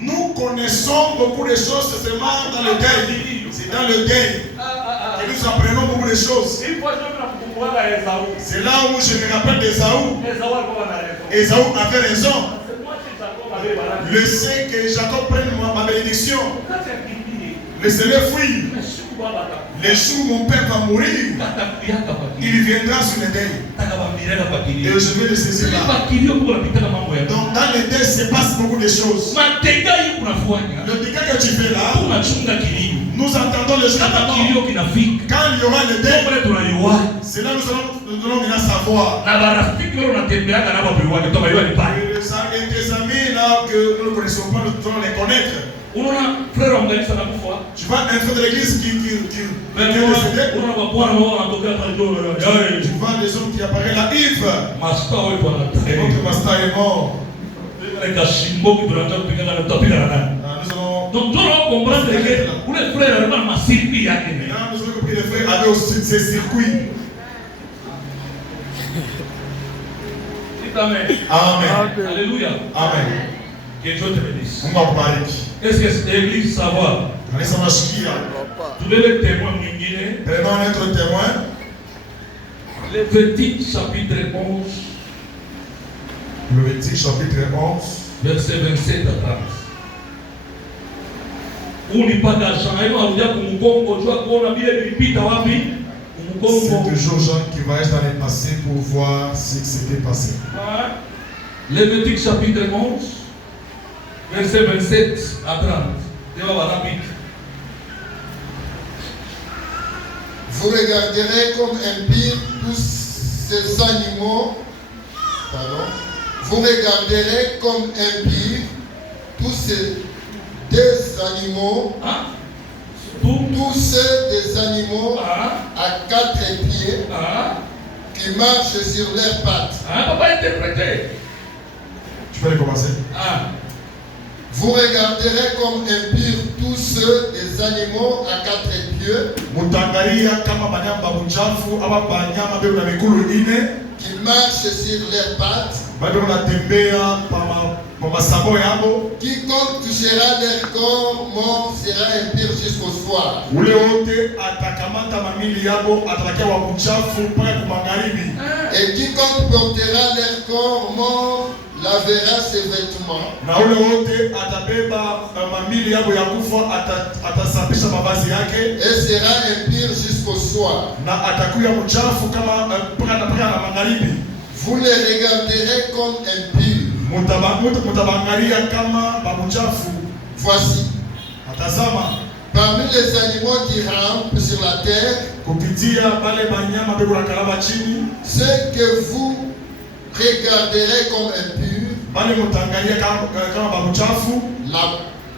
Nous connaissons beaucoup de choses seulement dans le deuil. C'est dans le deuil que nous apprenons beaucoup de choses. C'est là où je me rappelle d'Ésaü. Ésaü avait raison. Le sait que Jacob prenne ma bénédiction. Laissez-le fuir. Le jour où mon père va mourir, il viendra sur le deuil. Et je vais le saisir là. Donc dans le deuil se passe beaucoup de choses. Le dégât que tu fais là, nous entendons le jour quand il y aura le deuil. C'est là que nous allons savoir. Et tes amis là que nous ne connaissons pas, nous allons les connaître. Tu vois un frère de l'église qui est décédé. Tu vois des hommes qui apparaissent là, Yves. Notre master est mort. Donc nous allons comprendre que les frères vraiment circuit. Maintenant nous avons compris les frères avaient aussi ces circuits. Amen. Amen. Alléluia. Amen. Que Dieu te bénisse. Est-ce que l'église savoir? Tu devais être témoin mwingine. Vraiment être témoin. Lévitique chapitre 11. Lévitique chapitre 11. Verset 27 à 30. Unipaka shanga unarudia kumgongo jua kuona vile vilipita wapi? C'est toujours Jean qui va être dans le passé pour voir ce qui s'était passé. Lévitique chapitre 11. Verset 27 à 30. Vous regarderez comme impurs tous ces animaux. Pardon. Vous regarderez comme impurs tous ces animaux. Tous des animaux à 4 pieds qui marchent sur leurs pattes. Tu peux aller commencer. Vous regarderez comme impurs tous ceux des animaux à 4 pieds qui marchent sur leurs pattes. Quiconque touchera leur corps mort sera impur jusqu'au soir. Et quiconque portera leur corps mort lavera ses vêtements. Et sera impur jusqu'au soir. Vous les regarderez comme impurs. Voici, parmi les animaux qui rampent sur la terre, ceux que vous regarderez comme impurs, la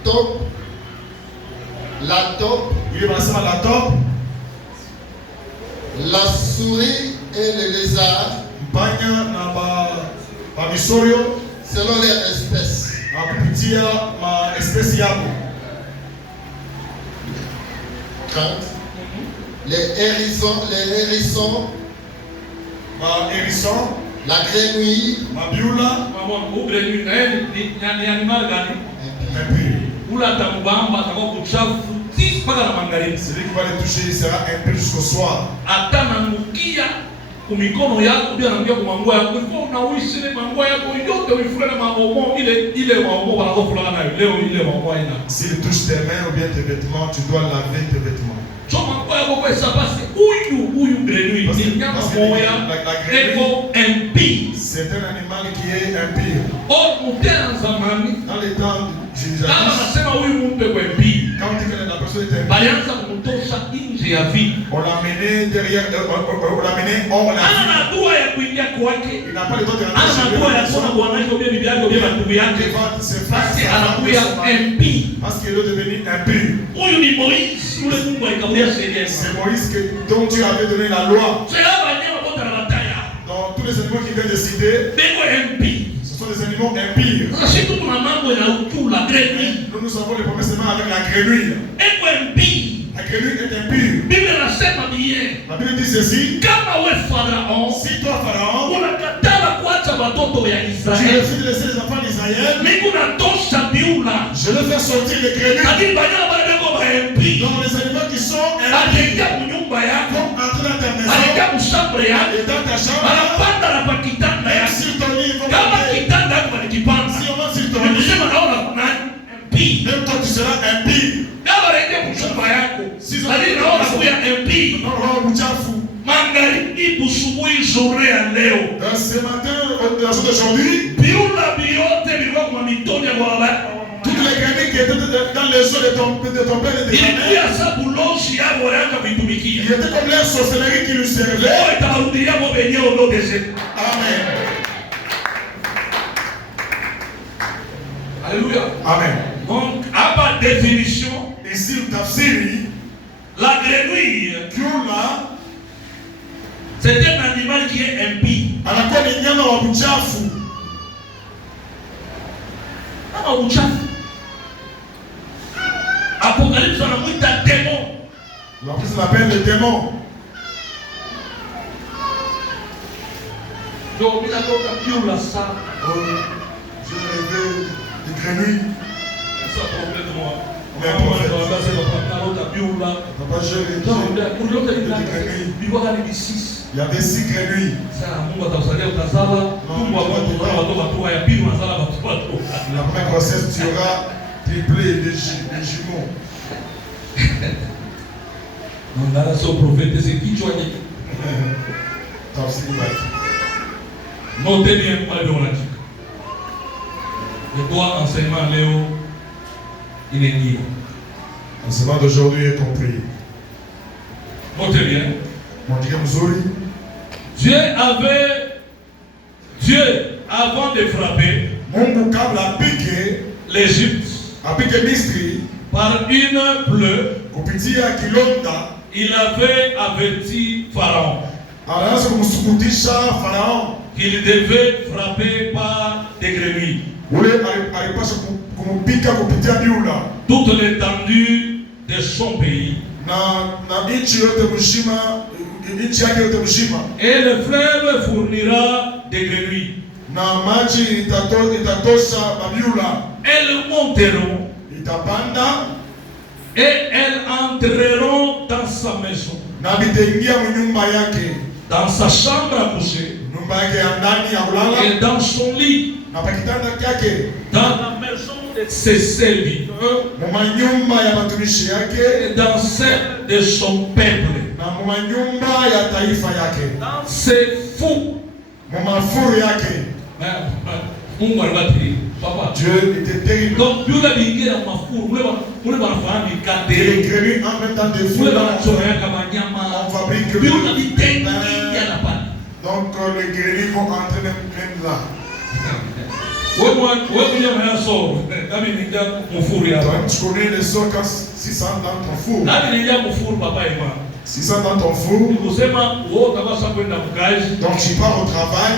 taupe, la souris et le lézard, selon leur espèce. Les hérissons, la grenouille, celui qui va les toucher sera impur jusqu'au soir. Kumikono yako pia anaingia kwa manguo yako. Ulikuwa unaishi ile manguo yako yote uifule na manguo ile manguo wanazofula nayo. Leo ile manguo ina. S'il touche tes mains ou bien tes vêtements, tu dois laver tes vêtements. Choma manguo yako kwa sababu huyu grenouille ni nyama moya eko MP. C'est un animal qui est impur. Mutana zamani dans les temps de Jésus. Kama nasema huyu mumpe kwa MP. Quand on dit que la personne est impure, balianza kumtosha nje ya vie. On l'a mené derrière, on l'a mené hors la vie. Ana dua ya kuingia kwake. Il n'a pas le droit de rentrer chez lui. Ana dua ya kuona bwana wake au bien bibi yake au bien ndugu yake. Parce que anakuwa MP. Parce qu'il est devenu impur. Huyu ni Moïse, yule Mungu alikamulia sheria. C'est Moïse dont Dieu avait donné la loi. C'est là banyama bote na bataya. Donc tous les animaux qui viennent de citer, ce sont des animaux impurs. Nous avons les premiers semaines avec la grenouille. La grenouille est impure. La Bible dit ceci. Si toi, Pharaon, tu refuses de laisser les enfants d'Israël, je vais faire sortir les grenouilles. Donc les animaux qui sont impurs vont entrer dans ta maison et dans ta chambre. Même sur ton lit, ils vont monter. Si on va sur ton lit, même toi tu seras impur. Si on va ce matin, la journée d'aujourd'hui, toutes les grenouilles qui étaient dans les eaux de ton père et de ta mère, il était comme leur sorcellerie qui lui servait. Amen. Alléluia. Amen. Donc, à ma définition, ici, tafsiri, la grenouille, c'est un animal qui est impie. anakuwa ni nyama wa uchafu. Kama uchafu. Apocalypse anamuita démon. L'Apocalypse l'appelle le démon. Donc, il a donc la ça. Je rêvais des grenouilles. Ça complètement. Mais papa, j'ai rêvé des grenouilles. Il y avait 6 grenouilles. La première grossesse, tu auras triplé les jumeaux. Notez bien problématique. Le droit enseignement Léo, il est lié. L'enseignement d'aujourd'hui est compris. Notez bien. Dieu, avant de frapper l'Égypte par une plaie, il avait averti Pharaon qu'il devait frapper par des grenouilles. Toute l'étendue de son pays. Et le fleuve fournira des grenouilles. Elles monteront et elles entreront dans sa maison, dans sa chambre à coucher et dans son lit, dans la maison de ses serviteurs et dans celle de son peuple, dans ses fous. Dieu était terrible. Donc, Dieu a dit que les grenouilles en même temps de fou. On fabrique donc les grenouilles vont entrer même là. Donc, tu connais les sorts quand 600 dans ton four. 600 dans ton four. Donc tu pars au travail.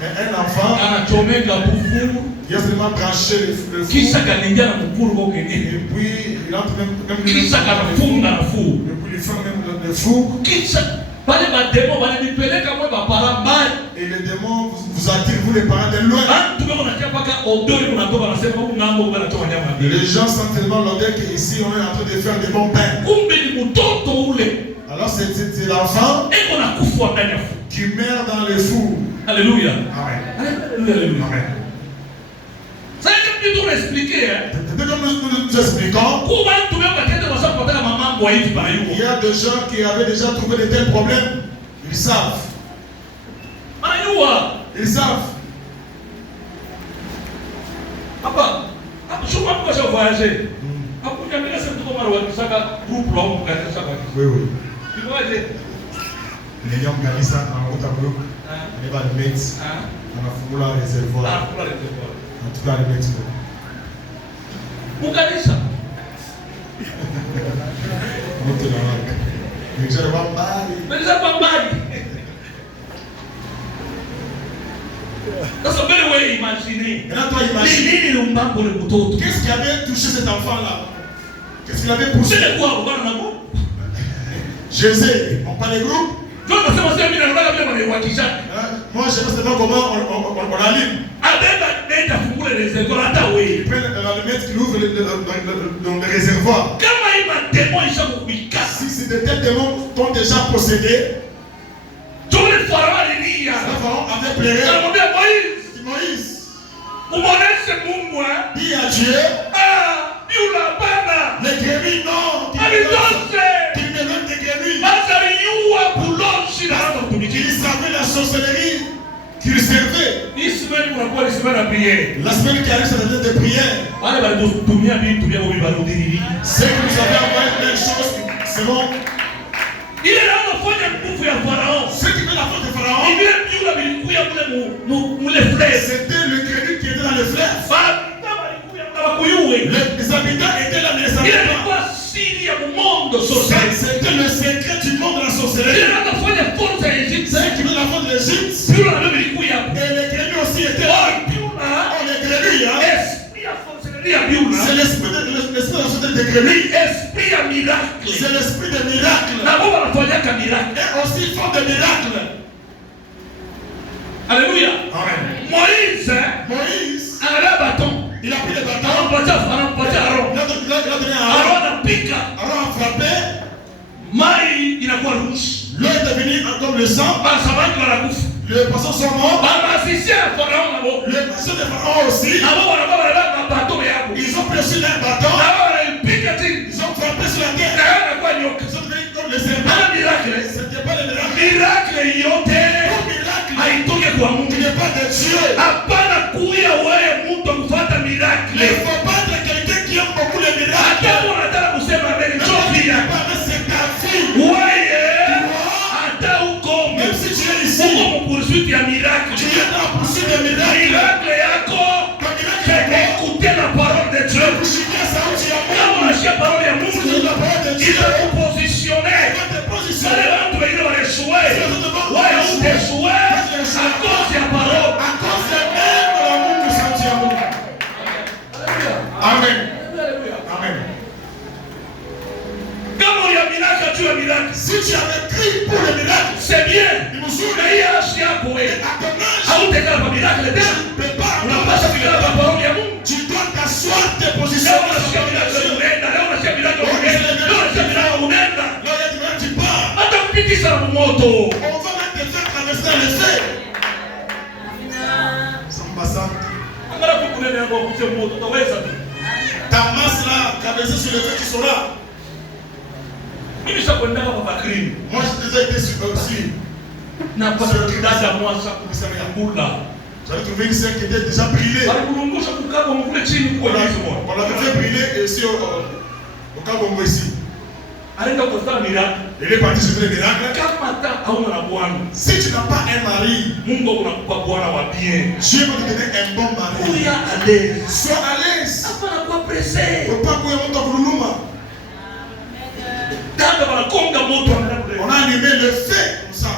Mais un enfant qui a seulement branché le four. Et puis il entre même et puis il ferme même le four. Et les démons vous attirent, vous les parents de loin. Les gens sentent tellement l'odeur qu'ici on est en train de faire des bons pains. Alors c'est l'enfant qui meurt dans le four. Alléluia. Amen. Alléluia. Amen. Ça veut dire que nous expliquer. Nous expliquons. Il y a des gens qui avaient déjà trouvé de tels problèmes. Ils savent. Ils savent. Papa, je ne sais pas si voyager. Oui, oui. Les gens qui ça en route à bloc, on va le mettre dans la foule réservoir. En tout cas, le mettre. Vous gagnez ça. Monte la langue. Mais je ne vais pas mais ça va mal. That's a better way d'imaginer. Qu'est-ce qui avait touché cet enfant-là? Qu'est-ce qu'il avait poussé? C'est quoi? Jésus, on parle de groupe. Moi, je ne sais pas comment on allume. Il prend l'allumette qui ouvre le réservoir. Si c'est de tels démons qui ont déjà possédé, le pharaon avait pleuré. Moïse, dis à Dieu, les grenouilles non, qu'il me donne des grenouilles. Il savait la sorcellerie qu'il servait. La semaine qui arrive, c'est la tête de prière. C'est que nous avons envoyé plein de choses qui seront. Il est là dans le Pharaon. Ce qui fait la faute de Pharaon, c'était le grenouille qui était dans le fleuve. Les habitants étaient là, mais les habitants. C'était le secret du monde de la sorcellerie. C'est qui veut la faute de l'Égypte. Et les grenouilles aussi étaient là. Oh, les grenouilles, c'est l'esprit de la sorcellerie des grenouilles. C'est l'esprit des miracles. Et aussi ils font des miracles. Alléluia. Amen. Moïse, Il a pris le bâton. Aaron a frappé. L'eau est devenue comme le sang. Les poissons sont morts. Les poissons de Pharaon aussi. Ils ont pris sur leur bâton. Ils ont frappé sur la terre. Ils sont devenus comme les serpents. C'était pas le miracle. Tu n'es pas de Dieu. Il ne faut pas être quelqu'un qui aime beaucoup les miracles. itakupositione. Wale watu wengine walishue, wewe utashue akosi ya parole. Amen. Amen. Kama uliaminaka tu ya miracle, Si tu avais crié pour le miracle, c'est bien. Mais il y a un chien pour eux. Hautakaa kwa miracle tena. Unapaswa kukaa kwa parole ya Mungu. tu dois t'asseoir tes Leo positions. unasikia miracle unaenda, leo unasikia miracle unaenda, leo unasikia miracle unaenda. Là, tu pars. Hata kupitisha na moto. On va même te faire traverser le feu. Samba Santa. Angalau kukunene yako kupitia moto utaweza tu. Ta masse là, traverser sur le feu, tu sauras. Mimi sikuenda kwa bakrini. Moi, j'ai déjà été sur Na kwa dada mwasa kunisema kula. J'avais trouvé une sœur qui était déjà brûlée. Alikurungusha kukaba mkule chini kwa hizo moto. On l'avait fait brûler ici au Kabongo ici. Alienda kutafuta miracle. Il est parti sur le miracle. Kama hata hauna na bwana, Si tu n'as pas un mari, Mungu anakupa bwana wa bien. Dieu va te donner un bon mari. Kuya ale. Sois à l'aise. Hapana kwa presse. Faut pas courir mon temps pour le Dada wanakonga moto anaenda On a allumé le feu comme ça.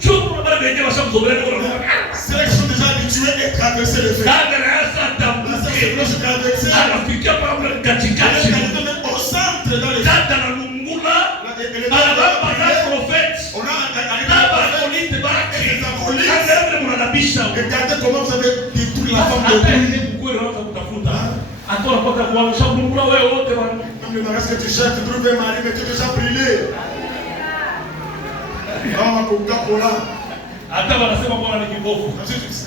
Sio kuna baba wenyewe washamzogelea kwa Mungu. C'est là qu'ils sont déjà habitués à traverser le feu. Dada na La sasa sœur se tambuke. cloche traversée. Anafikia pale Elle est katikati. arrivée même au centre dans le feu. Dada na lungula. Anababa na prophet. On a arrivé Na à bakolite baraki. Et bakolite. Angalia mnadabisha. regardez comment vous avez détruit la femme de Hata Dieu. ile kukweli unaanza kutafuta. Hata unapata kuamsha lungula wewe wote wana. Même le mariage que tu cherches, tu trouves un mari, mais tu es déjà brûlé. Non, Coca-Cola. Hata wanasema bwana ni kibofu.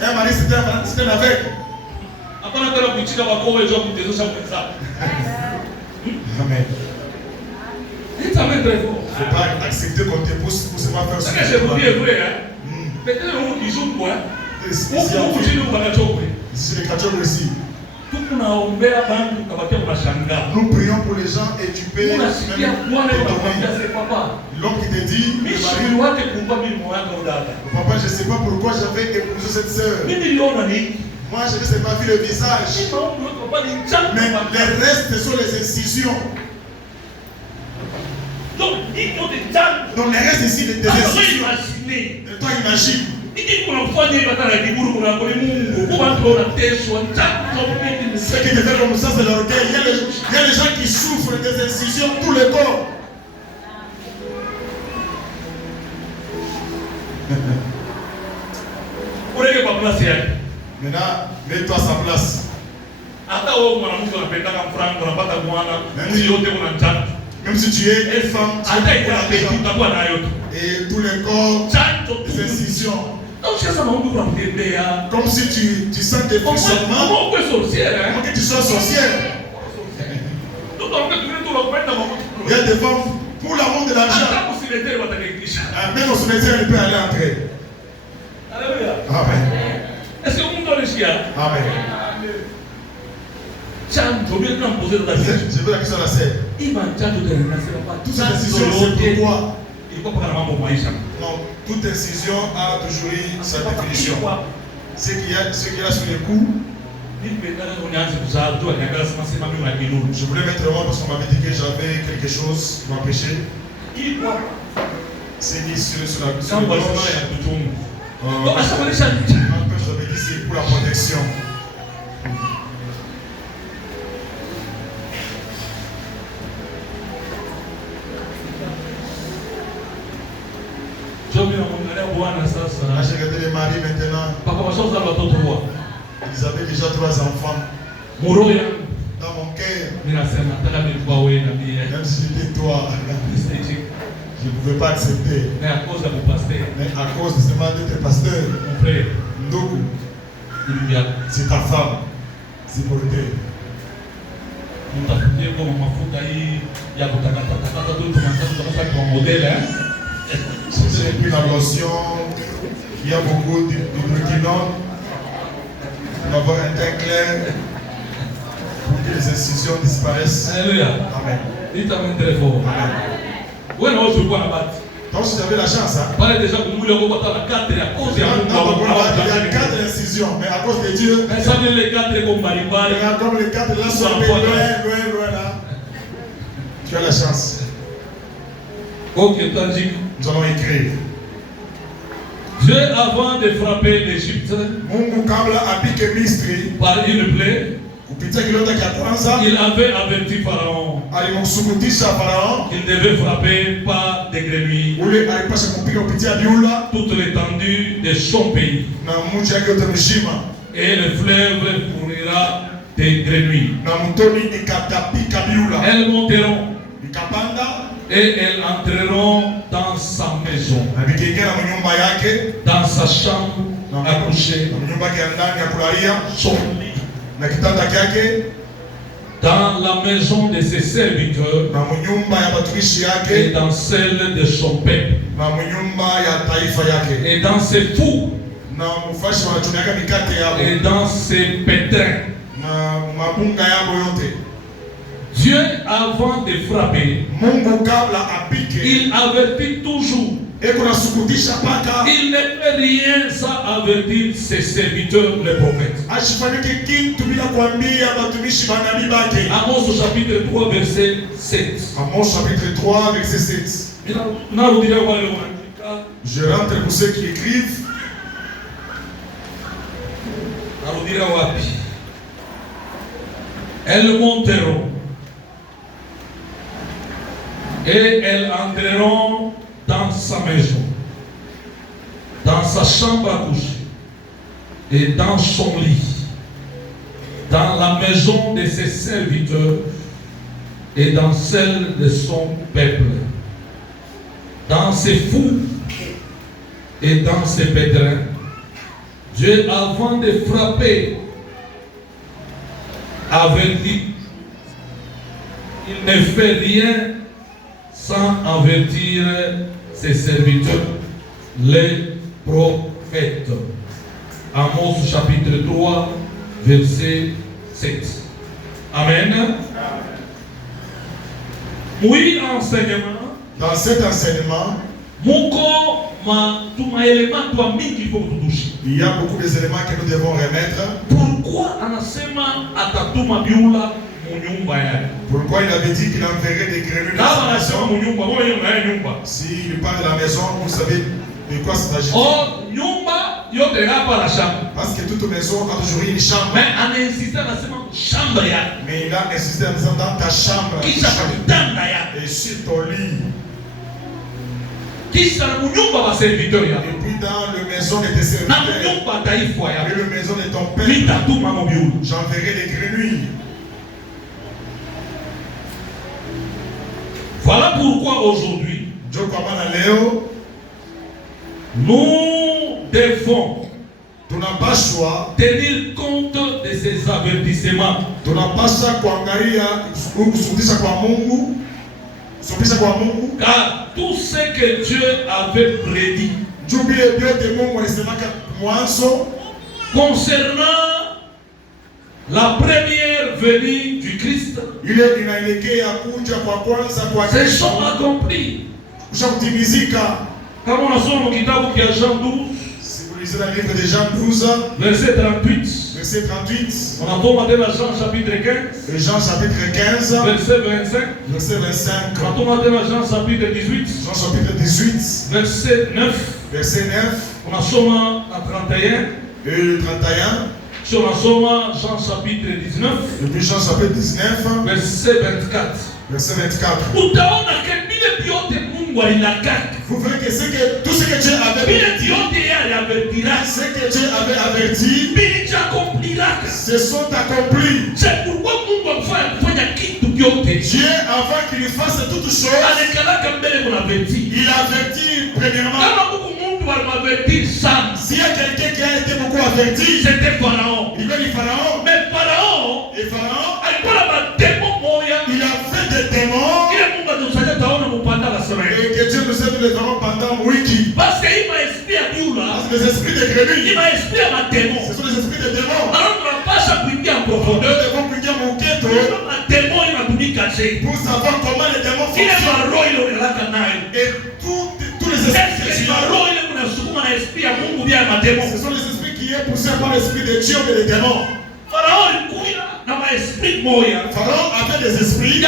Un mari, c'était un aveugle. Hapana tena kuichika wako wewe kutezesha mwenza. Amen. Nitamwenda hivyo. Il ne faut pas accepter qu'on te pousse pour se faire Sasa je vous dis vrai hein. Peut-être on dit jour quoi. Huko chini wanachokwe. Ici, les catholiques aussi. Tunaombea bantu kabakia unashangaa. Nous prions pour les gens et tu peux Unasikia Bwana anakuambia même c'est papa. l'homme qui te dit, le Mimi mari, wake kumba mimi mwana udada. papa, je ne sais pas pourquoi j'avais épousé cette sœur. Mimi niliona ni Moi, je ne sais pas vu le visage. Mais les restes sont les incisions. Donc, les restes ici, des incisions. Et toi, imagine. Ce qui te fait comme ça, c'est l'orgueil. Il y a les gens qui souffrent des incisions, tout le corps. Maintenant, mets-toi à sa place. Même si tu es une femme, tu as et tout le corps, des incisions. Comme si tu sens tes frissonnements. Comment que tu sois sorcière. Il y a des femmes, pour l'amour de l'argent, même au cimetière, il peut aller entrer. Amen. Est-ce que vous me Amen. Je veux la question à la sœur. Toute incision, c'est pourquoi? Non, toute incision a toujours eu sa définition. Ce qu'il y a sur les coups, je voulais mettre moi parce qu'on m'avait dit que j'avais quelque chose qui m'empêchait. C'est mis sur la gauche. J'avais dit c'est pour la protection. Là, j'ai regardé les maris maintenant. Ils avaient déjà 3 enfants. Dans mon cœur, même si j'étais toi, je ne pouvais pas accepter. Mais à cause de seulement d'être pasteur, Ndoku, c'est ta femme, c'est pour Dieu. J'ai pris la lotion, il y a beaucoup de hydroquinone pour avoir un teint clair, pour que les incisions disparaissent. Alléluia. Amen. Donc si j'avais la chance, hein? Il y a 4 incisions, mais à cause de Dieu, comme les 4 là sont loin là, tu as la chance. Ok, t'as dit. Nous allons écrire. Dieu, avant de frapper l'Égypte par une plaie, il avait averti Pharaon qu'il devait frapper par des grenouilles toute l'étendue de son pays. Et le fleuve fournira des grenouilles. Elles monteront et elles entreront dans sa maison, dans sa chambre à coucher, son lit, dans la maison de ses serviteurs et dans celle de son peuple et dans ses fours et dans ses pétrins. Dieu, avant de frapper, il avertit toujours. Il ne fait rien sans avertir ses serviteurs, les prophètes. Amos chapitre 3, verset 7. Amos chapitre 3, verset 7. Je rentre pour ceux qui écrivent. Elles monteront et elles entreront dans sa maison, dans sa chambre à coucher et dans son lit, dans la maison de ses serviteurs et dans celle de son peuple, dans ses fours et dans ses pétrins. Dieu, avant de frapper, avait dit, il ne fait rien sans avertir ses serviteurs, les prophètes. Amos chapitre 3, verset 7. Amen. Oui, enseignement. Dans cet enseignement, il y a beaucoup d'éléments que nous devons remettre. Pourquoi Pourquoi il avait dit qu'il enverrait des grenouilles dans sa maison? S'il parle de la maison, vous savez de quoi c'est s'agit. Parce que toute maison a toujours une chambre. Mais il a insisté en disant dans ta chambre et sur ton lit. Et puis dans la maison de tes serviteurs et la maison de ton père, j'enverrai des grenouilles. Voilà pourquoi aujourd'hui nous devons tenir compte de ces avertissements. Car tout ce que Dieu avait prédit concernant la première venue du Christ se sont accomplis. Comme on a son au kitabu kia Jean 12, si vous lisez le livre de Jean 12, verset 38, on a tombé dans Jean chapitre 15, et Jean chapitre 15, verset 25, on a tombé dans Jean chapitre 18, Jean chapitre 18, verset 9, on a sommé à 31, et le 31, on a sommé Jean chapitre 19, et puis Jean chapitre 19, verset 24. Verset 24. Vous verrez que tout ce que Dieu avait averti, se sont accomplis. C'est pourquoi Dieu, avant qu'il fasse toutes choses, il avertit premièrement. S'il y a quelqu'un qui a été beaucoup averti, c'était Pharaon. Il veut dire Pharaon. Mais Pharaon, il a fait des démons. Et que Dieu nous aide les démons pendant wiki. Parce qu'il m'a expliqué à Dieu là. Parce que les esprits de grenouilles, il m'a expliqué à ma démon. Ce sont les esprits de démons. Alors on ne va pas s'appliquer en profondeur. Nous devons appliquer mon quête. Ma démon il m'a tout dit caché. Pour savoir comment les démons fonctionnent. Et tous les esprits. Ce sont les esprits qui est poussé par l'esprit de Dieu et les démons. Pharaon avait des esprits.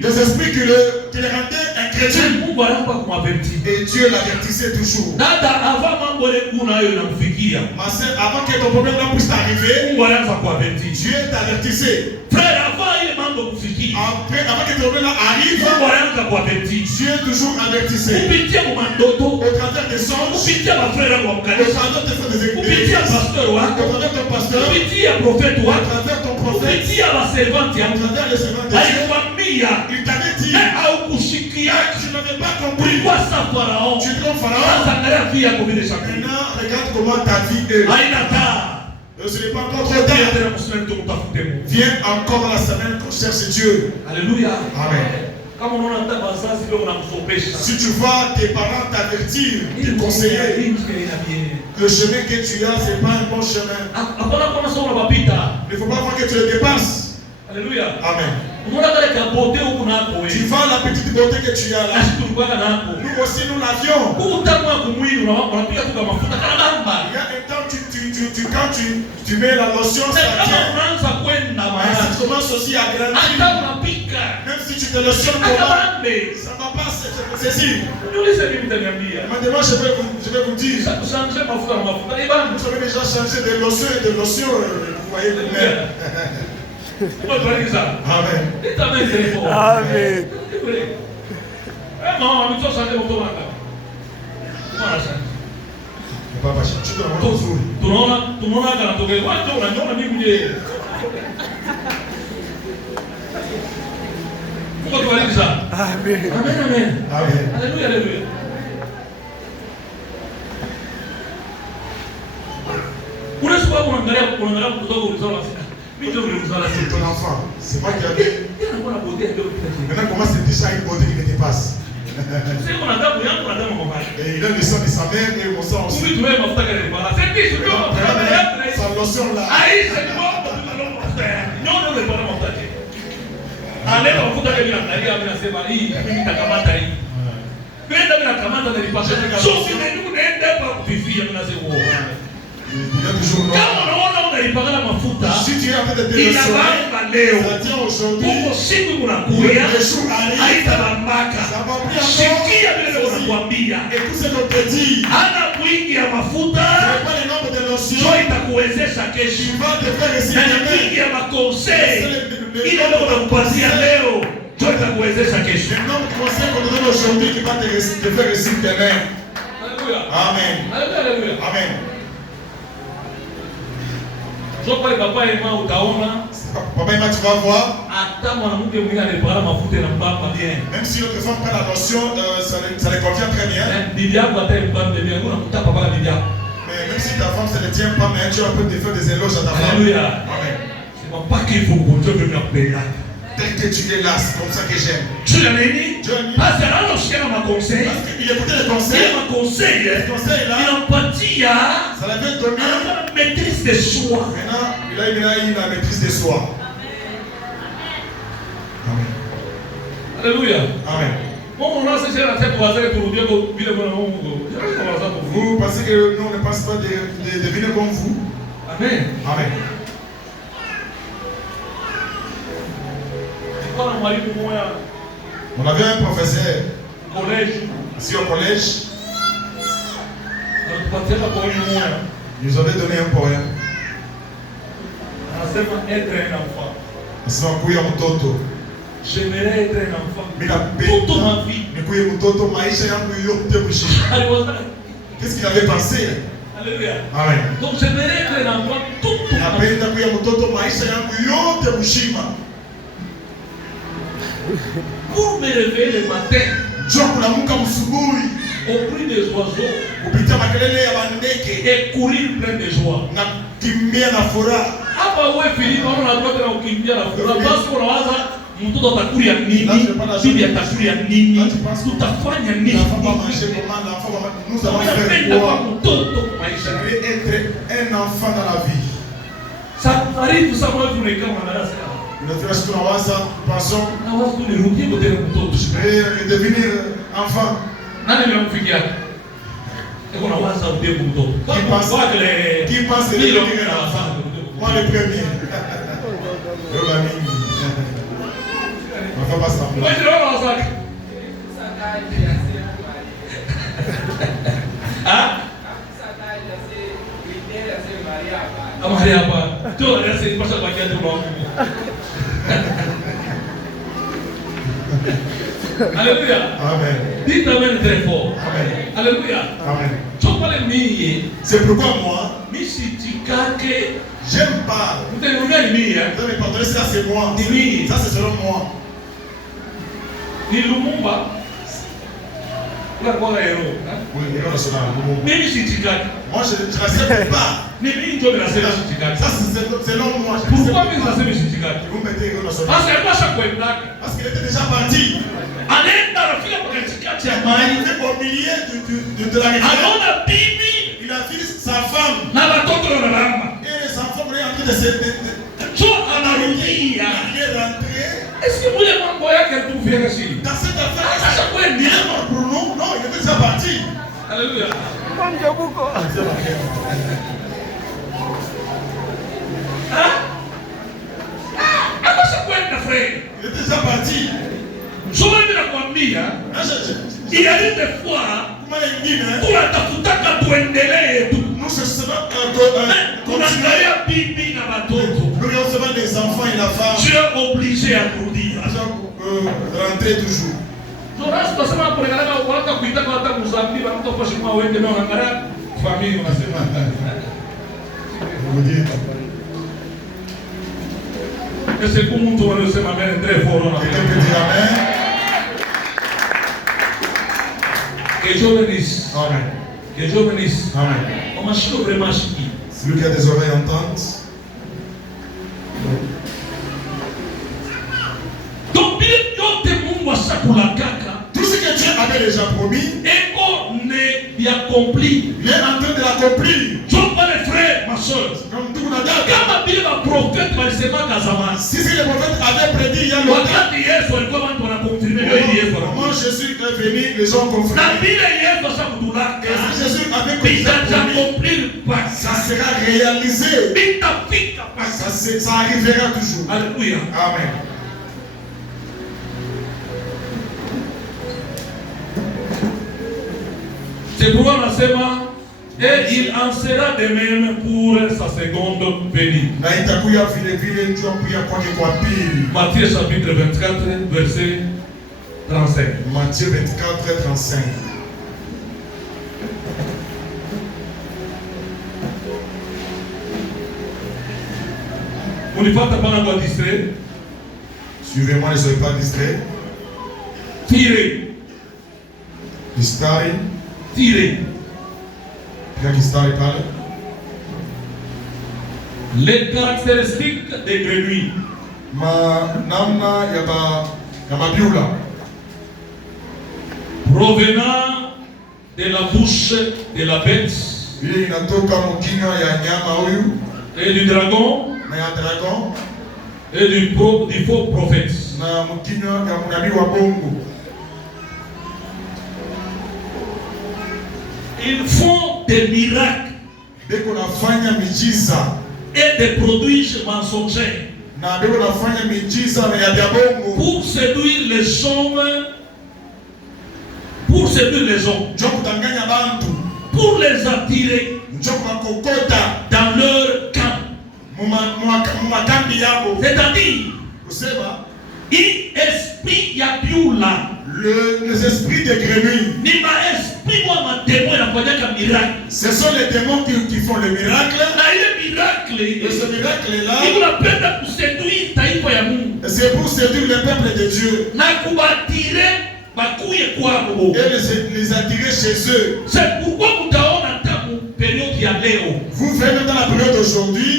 Des esprits qui le rendaient chrétien. Mungu anaomba kumwavertir. Et Dieu l'avertissait toujours. Dada avant mambo ile kuna hiyo inamfikia. Ma sœur, avant que ton problème là puisse t'arriver, Mungu anaanza kuavertir. Dieu t'avertissait. Frère, avant ile mambo kufikia. Après, avant que ton problème là arrive, Mungu anaanza kuavertir. Dieu toujours avertissait. Kupitia kwa mandoto, Au travers des songes, kupitia kwa frère wa au kanisa, travers des frères des kupitia églises, pasteur au wako, travers ton pasteur, kupitia prophète au wako, travers ton prophète, kupitia wa servant au yako. travers les servants de Dieu, Alikwambia il t'avait dit, au kushikia tu n'avais pas compris. ulikuwa sa Farao. Tu es comme Pharaon. Sasa angalia vie yako vile shaka. Maintenant, regarde comment ta vie est. Haina taa. Ce n'est pas encore trop tard. Viens encore la semaine qu'on cherche Dieu. Alléluia. Amen. Kama unaona hata wazazi leo wanamsopesha. Si tu vois tes parents t'avertir, te conseiller, le chemin que tu as, ce n'est pas un bon chemin. Hapana kama sio unapita. Il ne faut pas voir que tu le dépasses. Alléluia. Amen. Unaona kale kabote huko nako wewe. Tu vois la petite beauté que tu as là. Tulikuwa nako. Nous aussi, nous l'avions. Utamwa kumwili unapiga tu kama mafuta kana namba. Il y a un temps, quand tu mets la lotion, ça tient. Unaanza kwenda Mais ça commence aussi à grandir. hata unapika. Même si tu te lotionnes comment, ça va pas ceci. Niulize mimi mtaniambia. Maintenant, je vais vous dire. Changer mafuta na mafuta. Ibana. Vous avez déjà changé de lotion et de lotion, vous voyez vous-même. Amen. Amen. Papa, tu dois avoir toujours. Tunaona kana tokea watu unaniona mimi je. Mungu tubariki sana. Amen. Amen amen. Amen. Haleluya haleluya. Unasikia unaangalia mtoto ulizala sasa. Mimi ndio ulizala C'est sasa. ton enfant. C'est moi qui ai vu. Mbona bodi ndio kile. Maintenant, comment c'est déjà une beauté qui me dépasse? Sasa kuna damu yangu na damu mama. Et il a le sang de sa mère et mon sang aussi. Kumbe tuwe mafuta kale bala. Sasa ndio ndio. Sa lotion là. Aisha ni mambo mafuta. Nyono ile bwana mafuta. Aleta mafuta kale anaangalia mimi nasema hii mimi nitakamata hii. Nenda mimi nakamata nilipasha. So mimi ndio naenda hapa kufifia mimi nasema Il a toujours non. kama unaona unalipakana mafuta Si tu es en train de te lotionner, inabamba leo ça tient aujourd'hui. huko siku unakuya Le jour arrive. haitabambaka. Ça va plus Sikia vile encore. unakwambia Écoute ce qu'on te dit. hana mwingi ya Ce mafuta n'est pas le nombre de lotions. so itakuwezesha kesho Tu vas te faire ici na ni demain. mwingi ya makonsei ile leo unakupatia leo so itakuwezesha kesho. Le nombre de conseils qu'on te donne aujourd'hui qui va te faire réussir demain. Haleluya. Amen. Haleluya. Amen. So pale papa ema utaona Papa Emma, tu vas voir, hata mwanamke mwingine alipaka mafuta na mbamba bien. même si notre femme prend la lotion, ça les convient très bien. Bibi yako hata mbamba bien. Unakuta papa bibi yako. Mais même si ta femme ne le tient pas, mais tu as un peu de faire des éloges à ta femme. Alléluia. Amen. C'est pas qu'il faut que Dieu vienne appeler là. Tel que tu es là, c'est comme ça que j'aime. Tu l'as dit? Dieu a mis. Parce que là, on cherche ma conseil. Parce qu'il écoutait les conseils. C'est ma conseil. Les conseils là, Il empathie à ça l'avait donné. la maîtrise de soi. Maintenant, il a eu la maîtrise de soi. Amen. Alléluia. Amen. Bon, on a cessé la tête pour aller pour dire que vile bwana Mungu. Vous pensez que nous, on ne pense pas de deviner comme vous? Amen. Amen. On avait un professeur ici au collège. Il nous avait donné un poème. Anasema kuya mtoto. J'aimerais être un enfant. Toute ma vie. Nikuye mtoto maisha yangu yote mshika. Qu'est-ce qu'il avait pensé? Alléluia. Amen. Donc j'aimerais être un enfant toute ma vie. Napenda kuya mtoto maisha yangu yote mshima. Pour me réveiller le matin, Njoo kuamka msubuhi au bruit des oiseaux, kupitia makelele ya bandege et courir plein de joie. na kimbia na furaha. Hapa wewe Filipo unajua tena ukimbia na furaha. Basi unawaza mtoto atakulia nini? Bibi atakulia nini? Tutafanya nini? L'enfant va manger comment? L'enfant va nous allons faire Unapenda kwa quoi? mtoto maisha. J'aimerais être un enfant dans la vie. Safari kusema wewe unaika madarasa. Unajua tunawaza pensons Na wazo nirudie kwa tena mtoto. je devenir enfant. Nani nimemfikia? Eko na waza udie kwa mtoto. Qui pense devenir un enfant? Moi le premier. Yo la mimi. On va pas semblant. Wewe ndio waza. Kama hali hapa. Ndio anasema pasha kwa kiatu kwa. Alléluia. Amen. Dites amen très fort. Amen. Alléluia. Amen. C'est pourquoi moi, j'aime pas. Vous allez pardonner, ça c'est moi. Ça c'est selon moi. Ni Lumumba. La quoi héros. Oui, héros national. Mimi sitikaki. Moi je n'accepte pas. Mimi ndio nasema sitikaki. Ça c'est selon moi. Pourquoi mimi nasema sitikaki? Vous mettez héros national. Parce que moi chaque fois parce qu'il était déjà parti. Anaenda rafika kwa katikati ya maji. Il était au milieu de la rivière. Anaona bibi. Il a vu sa femme. Na watoto wanalamba. Et sa femme est en train de se so anarudia. Il est rentré. Est-ce que vous voulez m'envoyer quelque chose vers ici? Dans cette affaire, ça quoi dire Bruno? Non, il était déjà parti. Alléluia. Hein? Ah, ça quoi frère? Il était déjà parti. Souvent ninakwambia, il y a des fois tunatafutaka tuendelee tu. Tunaangalia bibi na watoto. Nous recevons les enfants et la femme. Tu es obligé à grandir. Rentrer toujours. Zoras tunasema kuangalia watu kuita kwa hata Mozambique watu kwa shimo waende na wangalia familia unasema. Ese como mtu anasema amen très fort on a. Amen. Que Dieu bénisse. Amen. Que Dieu bénisse. Amen. On m'a chié vraiment chié. Celui qui a des oreilles entendent. Donc bien yote Mungu asakula kaka. Tout ce que Dieu avait déjà promis. Eko ne accompli. Il est en train de l'accomplir. Donc les frères, ma soeur. Comme tout le monde. Kama vile ma prophète walisema zamani. Si les prophètes avaient prédit il y a longtemps. Wakati Yesu alikuwa watu wanakonfirmer ndio Yesu. Comment Jésus est venu, les gens confirment. Na vile Yesu asakudulaka. Et si Jésus avait prédit ça sera réalisé. Ça arrivera toujours. Alléluia. Amen. C'est pourquoi on nasema et il en sera de même pour sa seconde venue. Matthieu chapitre 24, verset 35. Matthieu 24, 35. On n'y va pas distrait. Suivez-moi, ne soyez pas distraits. Tirez. Distrait. Tirez. Les caractéristiques des grenouilles. Provenant de la bouche de la bête et du dragon et du faux prophète. Ils font des miracles et des prodiges mensongers pour séduire les hommes, pour les attirer dans leur camp. C'est-à-dire, esprit ya biula. Les esprits des grenouilles. Ce sont les démons qui font le miracle. Et ce miracle-là, c'est pour séduire le peuple de Dieu. Et les attirer chez eux. C'est pourquoi vous venez dans la période d'aujourd'hui.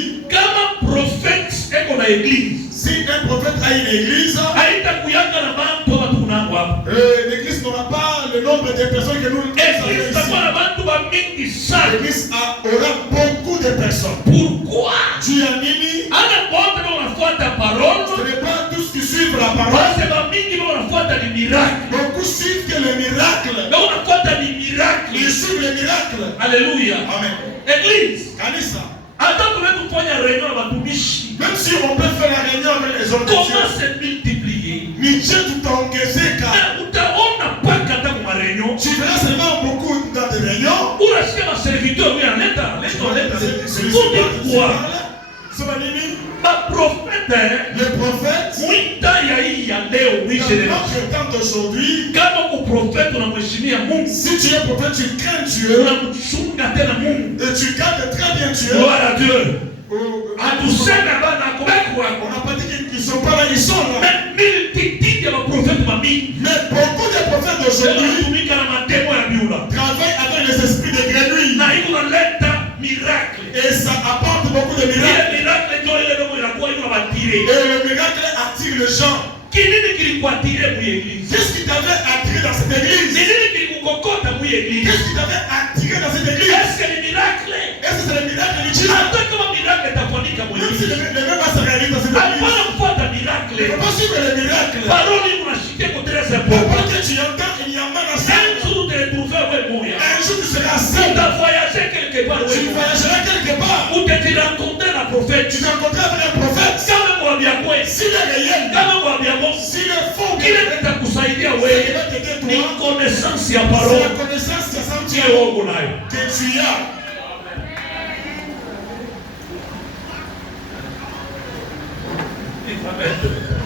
Si un prophète a une église, l'église n'aura pas le nombre de personnes que nous avons ici. L'église aura beaucoup de personnes. Pourquoi? Tu as mis. Ce n'est pas tous qui suivent la parole. Beaucoup suivent que le miracle. Ils suivent le miracle. Alléluia. Amen. Église. Kanisa. Même si on peut faire la réunion avec les autres, comment se multiplier? Tu verras seulement beaucoup dans des réunions. Où est-ce que ma serviteur vient en état? Laisse-toi. Les prophètes, dans notre temps d'aujourd'hui, si tu es prophète, tu crains Dieu et tu gardes très bien Dieu. Gloire à Dieu. On n'a pas dit qu'ils ne sont pas là, ils sont là. Mais beaucoup de prophètes d'aujourd'hui travaillent avec les esprits de grenouilles. Et ça apporte beaucoup de miracles. Et le miracle attire les gens. Qu'est-ce qui t'avait attiré dans cette église? Qu'est-ce qui t'avait attiré dans cette église? Est-ce que c'est le miracle de Dieu? Même si le même va se réaliser dans cette église, il ne faut pas suivre les miracles. La parole que tu entends, il y a mal à ça. Un jour tu seras seul. Tu voyageras quelque part. Où tu rencontreras un prophète. Tu rencontreras un prophète. S'il est réel, s'il est faux, c'est la connaissance de la que tu as.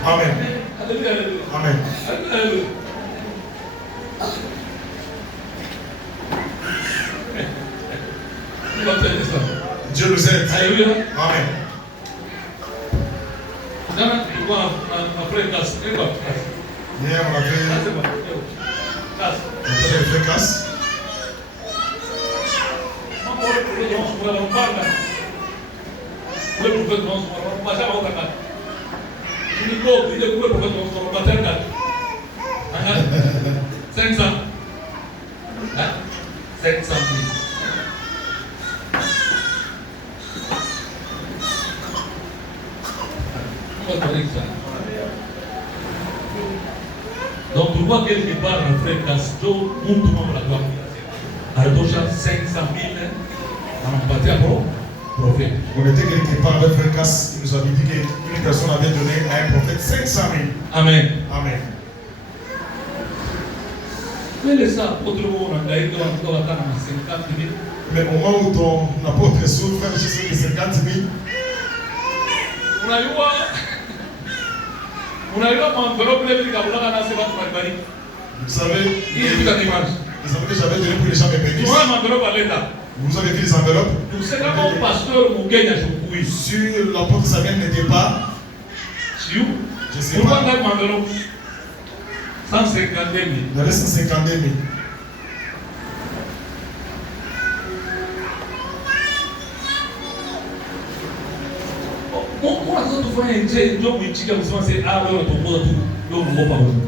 Amen. Amen. Dieu nous aide. Alléluia. Amen. Hier, on avait fait classe. Donc, tu vois quelque part un frère Castro, où tout le monde la doit. Alors, 500 000 en bâti à prophète. On était quelque part avec frère Cass qui nous avait dit qu'une personne avait donné à un prophète 500 000. Amen. Amen. Mais ça, autrement, on a gagné dans 50 000. Mais au moment où ton apôtre souffre, je sais que 50 000. On a eu un enveloppe de Vous savez, que j'avais donné pour les gens me bénissent. Vous avez vu les enveloppes? Sur l'apôtre Samuel n'était pas. Je ne sais pas. 150 000. Il y avait 150 000.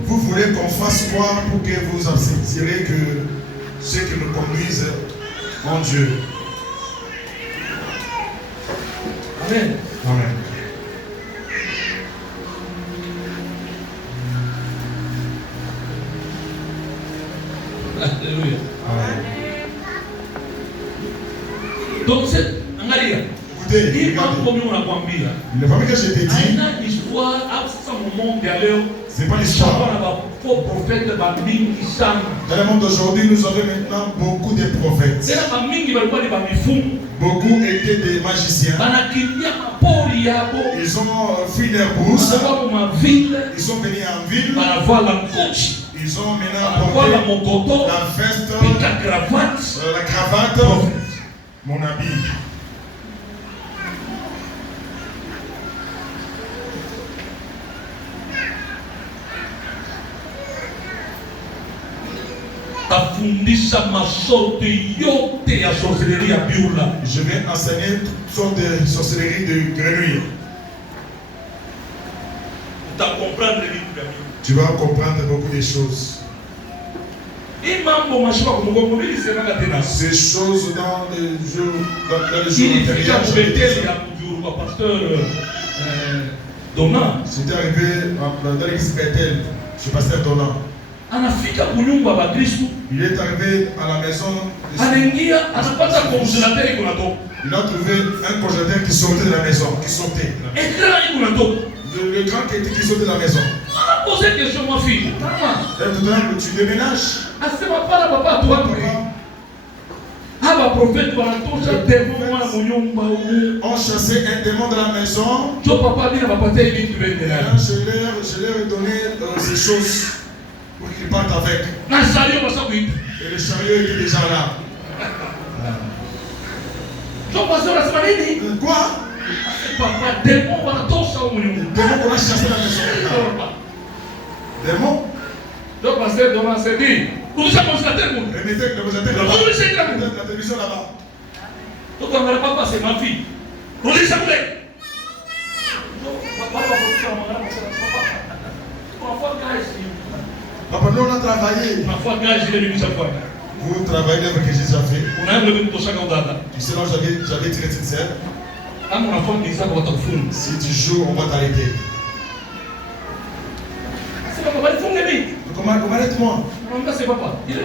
Vous voulez qu'on fasse quoi pour que vous accepterez que ceux qui nous conduisent en Dieu? Amen. Amen. Alléluia. Amen. Donc c'est écoutez, le premier que je t'ai dit, c'est pas l'histoire. Dans le monde d'aujourd'hui, nous avons maintenant beaucoup de prophètes. Beaucoup étaient des magiciens. Ils ont fui leur brousse. Ils sont venus en ville. Ils ont maintenant porté la veste, la cravate, mon habit. Je vais enseigner toutes sortes de sorcellerie de grenouilles. Tu vas comprendre beaucoup de choses. Ces choses dans les jours antérieurs. C'était arrivé dans l'église Bethel, chez pasteur Donat. Il est arrivé à la maison. Il a trouvé un congélateur qui sortait de la maison. Qui sortait. Le grand qui sortait de la maison. Et tout à l'heure, tu déménages. Papa, prophète wanatosha démon mwana munyumba huko. On chassait un démon dans la maison. Jo papa bila bapate hivi tu bende là. Je leur ai donné ces choses pour qu'ils partent avec. Na chariot basa kuita. Et le chariot était déjà là. Jo pasteur anasema nini? Quoi? Papa démon wanatosha huko munyumba. Démon qu'on a chassé dans la maison. Démon? Donc pasteur Thomas s'est dit, vous savez comment ça termine? Remettez le vous êtes là-bas. La télévision là-bas. Donc on va pas c'est ma fille. Vous dites ça vous voulez? Papa, nous on a travaillé. Vous travaillez avec que j'ai déjà fait. Tu sais, là j'avais tiré une serre. Si tu joues, on va t'arrêter. Comment arrête-moi? C'est papa. Si tu veux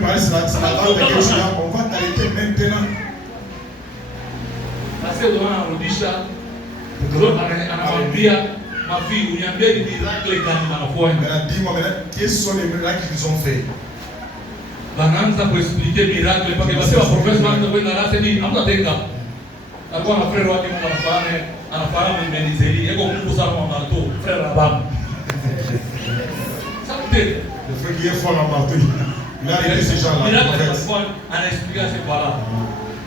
parler, c'est la base de quelque chose. On va t'arrêter maintenant. Ma fille, il y a bien des miracles quand même. Dis-moi maintenant, quels sont les miracles qu'ils ont fait? Bananza pour expliquer miracle parce que parce que la professeur manda kwenda rasa ni amta tenga. Alikuwa na frère wake Mungu anafahamu imenizeli. Yeko Mungu sana wa marto, frère Abraham. Ça peut être. Le frère qui est fort en marteau. Il a arrêté ces gens-là. Miracle parfois ana expliquer c'est voilà.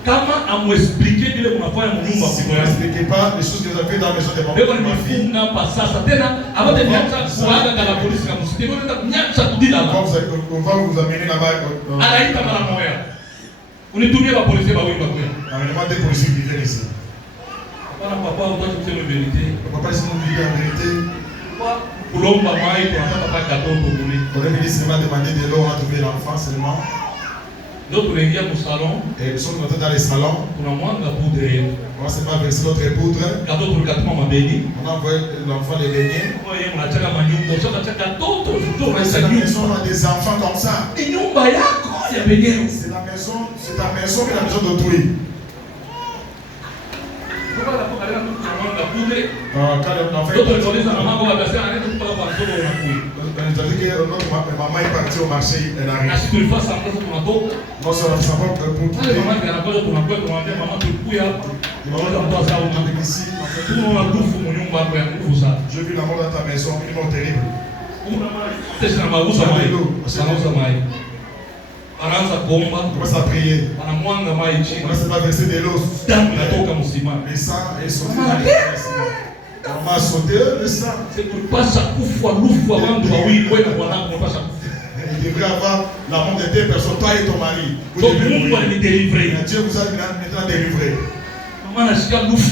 Kama amuexpliquer vile mnafanya Mungu si vous n'expliquez pas les choses que vous avez fait dans la maison de ma fille. Funga pasasa tena abate nianza kuaga kana polisi kama msitego nenda nianza kudila hapa. On va vous amener là-bas. Anaita mara moja. Unitumie ba polisi ba wimba kwa. Amenez-moi des policiers qui viennent ici. Papa, on doit dire la vérité. Papa, si vous dites la vérité. Kulomba mai tunataka paka katoto kule. On est venu seulement demander de l'eau à trouver l'enfant seulement. Donc tunaingia mu salon. Et nous sommes rentrés dans les salons. Tunamwanga poudre. On va seulement verser notre poudre. Katoto tulikatuma mabeni. On a envoyé l'enfant les beignets. Oye mnataka manyumba, unataka katoto. C'est la maison, on a des enfants comme ça. Ni nyumba yako ya benyewe. C'est la maison, c'est ta maison et la maison d'autrui. Kwa la poka leo tunamwanga poudre. Quand l'enfant Toto tuliza mama kwa basi anaenda kupaka kwa mtoto unakui. On a dit que notre maman est partie au marché, elle arrive. Asi tulifasa mtoto tunatoka. Non, ça va savoir pour Pale mama anakuja tunakuwa tunamwambia mama tulikuya hapa. Mama mtoto sawa avec ici. tunaona dufu mu nyumba yako ya nguvu sana. Je vis la mort dans ta maison, une mort terrible. Tena mauza mai. Anauza mai. Anaanza kuomba. On commence à prier. Anamwanga mai On chini. commence à verser de l'eau. Damu inatoka msima. Le sang est sauté. On m'a sauté le sang. C'est kupasha kufa lufu abantu wawili wewe na bwanako kupasha kufa. Il devrait avoir la mort de deux personnes, toi et ton mari. Vous Donc devez Mungu mourir. alinidélivrer. Dieu vous a maintenant délivré. Mama anashika lufu.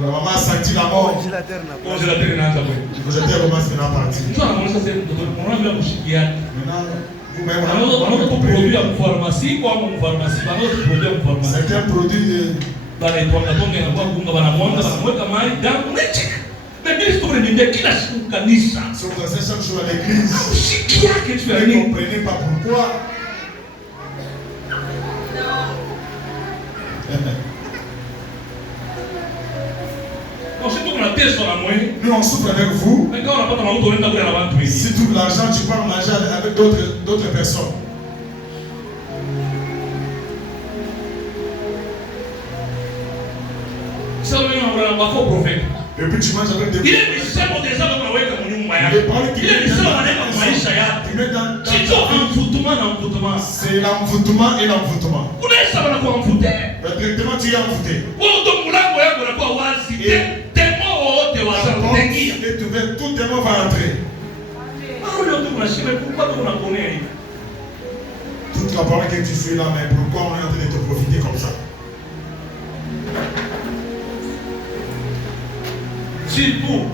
La maman a senti la mort. Congélateur inaanza kwenda. Vous êtes commence maintenant à partir. Mtu anamuonesha sehemu mtoto mwana bila kushikiana. Maintenant, vous-même, Wanaweza kuproduce ya pharmacie kwa pharmacie. Wanaweza kuproduce ya pharmacie. c'est un produit Bana itwanga tonge inakuwa kunga banamwanga banamweka mai damu mechi. Biblia tunaambia kila siku kanisa. Si vous enseignez chaque jour à l'église, Ushiki yake tu ya vous ne nini? comprenez pas pourquoi. Ensuite tunateswa na mwenye. Nous on souffre avec vous. Mais quand on napata mafuta unaenda kula na watu wengi. Si tu trouves l'argent, tu pars manger avec d'autres personnes. Sasa wewe unaona kwa prophète. Et puis tu manges avec des Ile misemo deja unaweka kwa nyumba yako. Les paroles qui Ile misemo maneno kwa maisha yako. tu mets dans Chicho mvutuma na mvutuma. c'est l'envoûtement et l'envoûtement. Unaweza bana kwa mvute. Directement tu es envoûté. Wewe ndo mlango yako unakuwa wazi. Temo wote La waza porte kutengia. est ouverte, tout démon va entrer. Au lieu de unashime pourquoi tu unakonea hivi? Toute la parole que tu fais là, mais pourquoi on est en train de te profiter comme ça? Surtout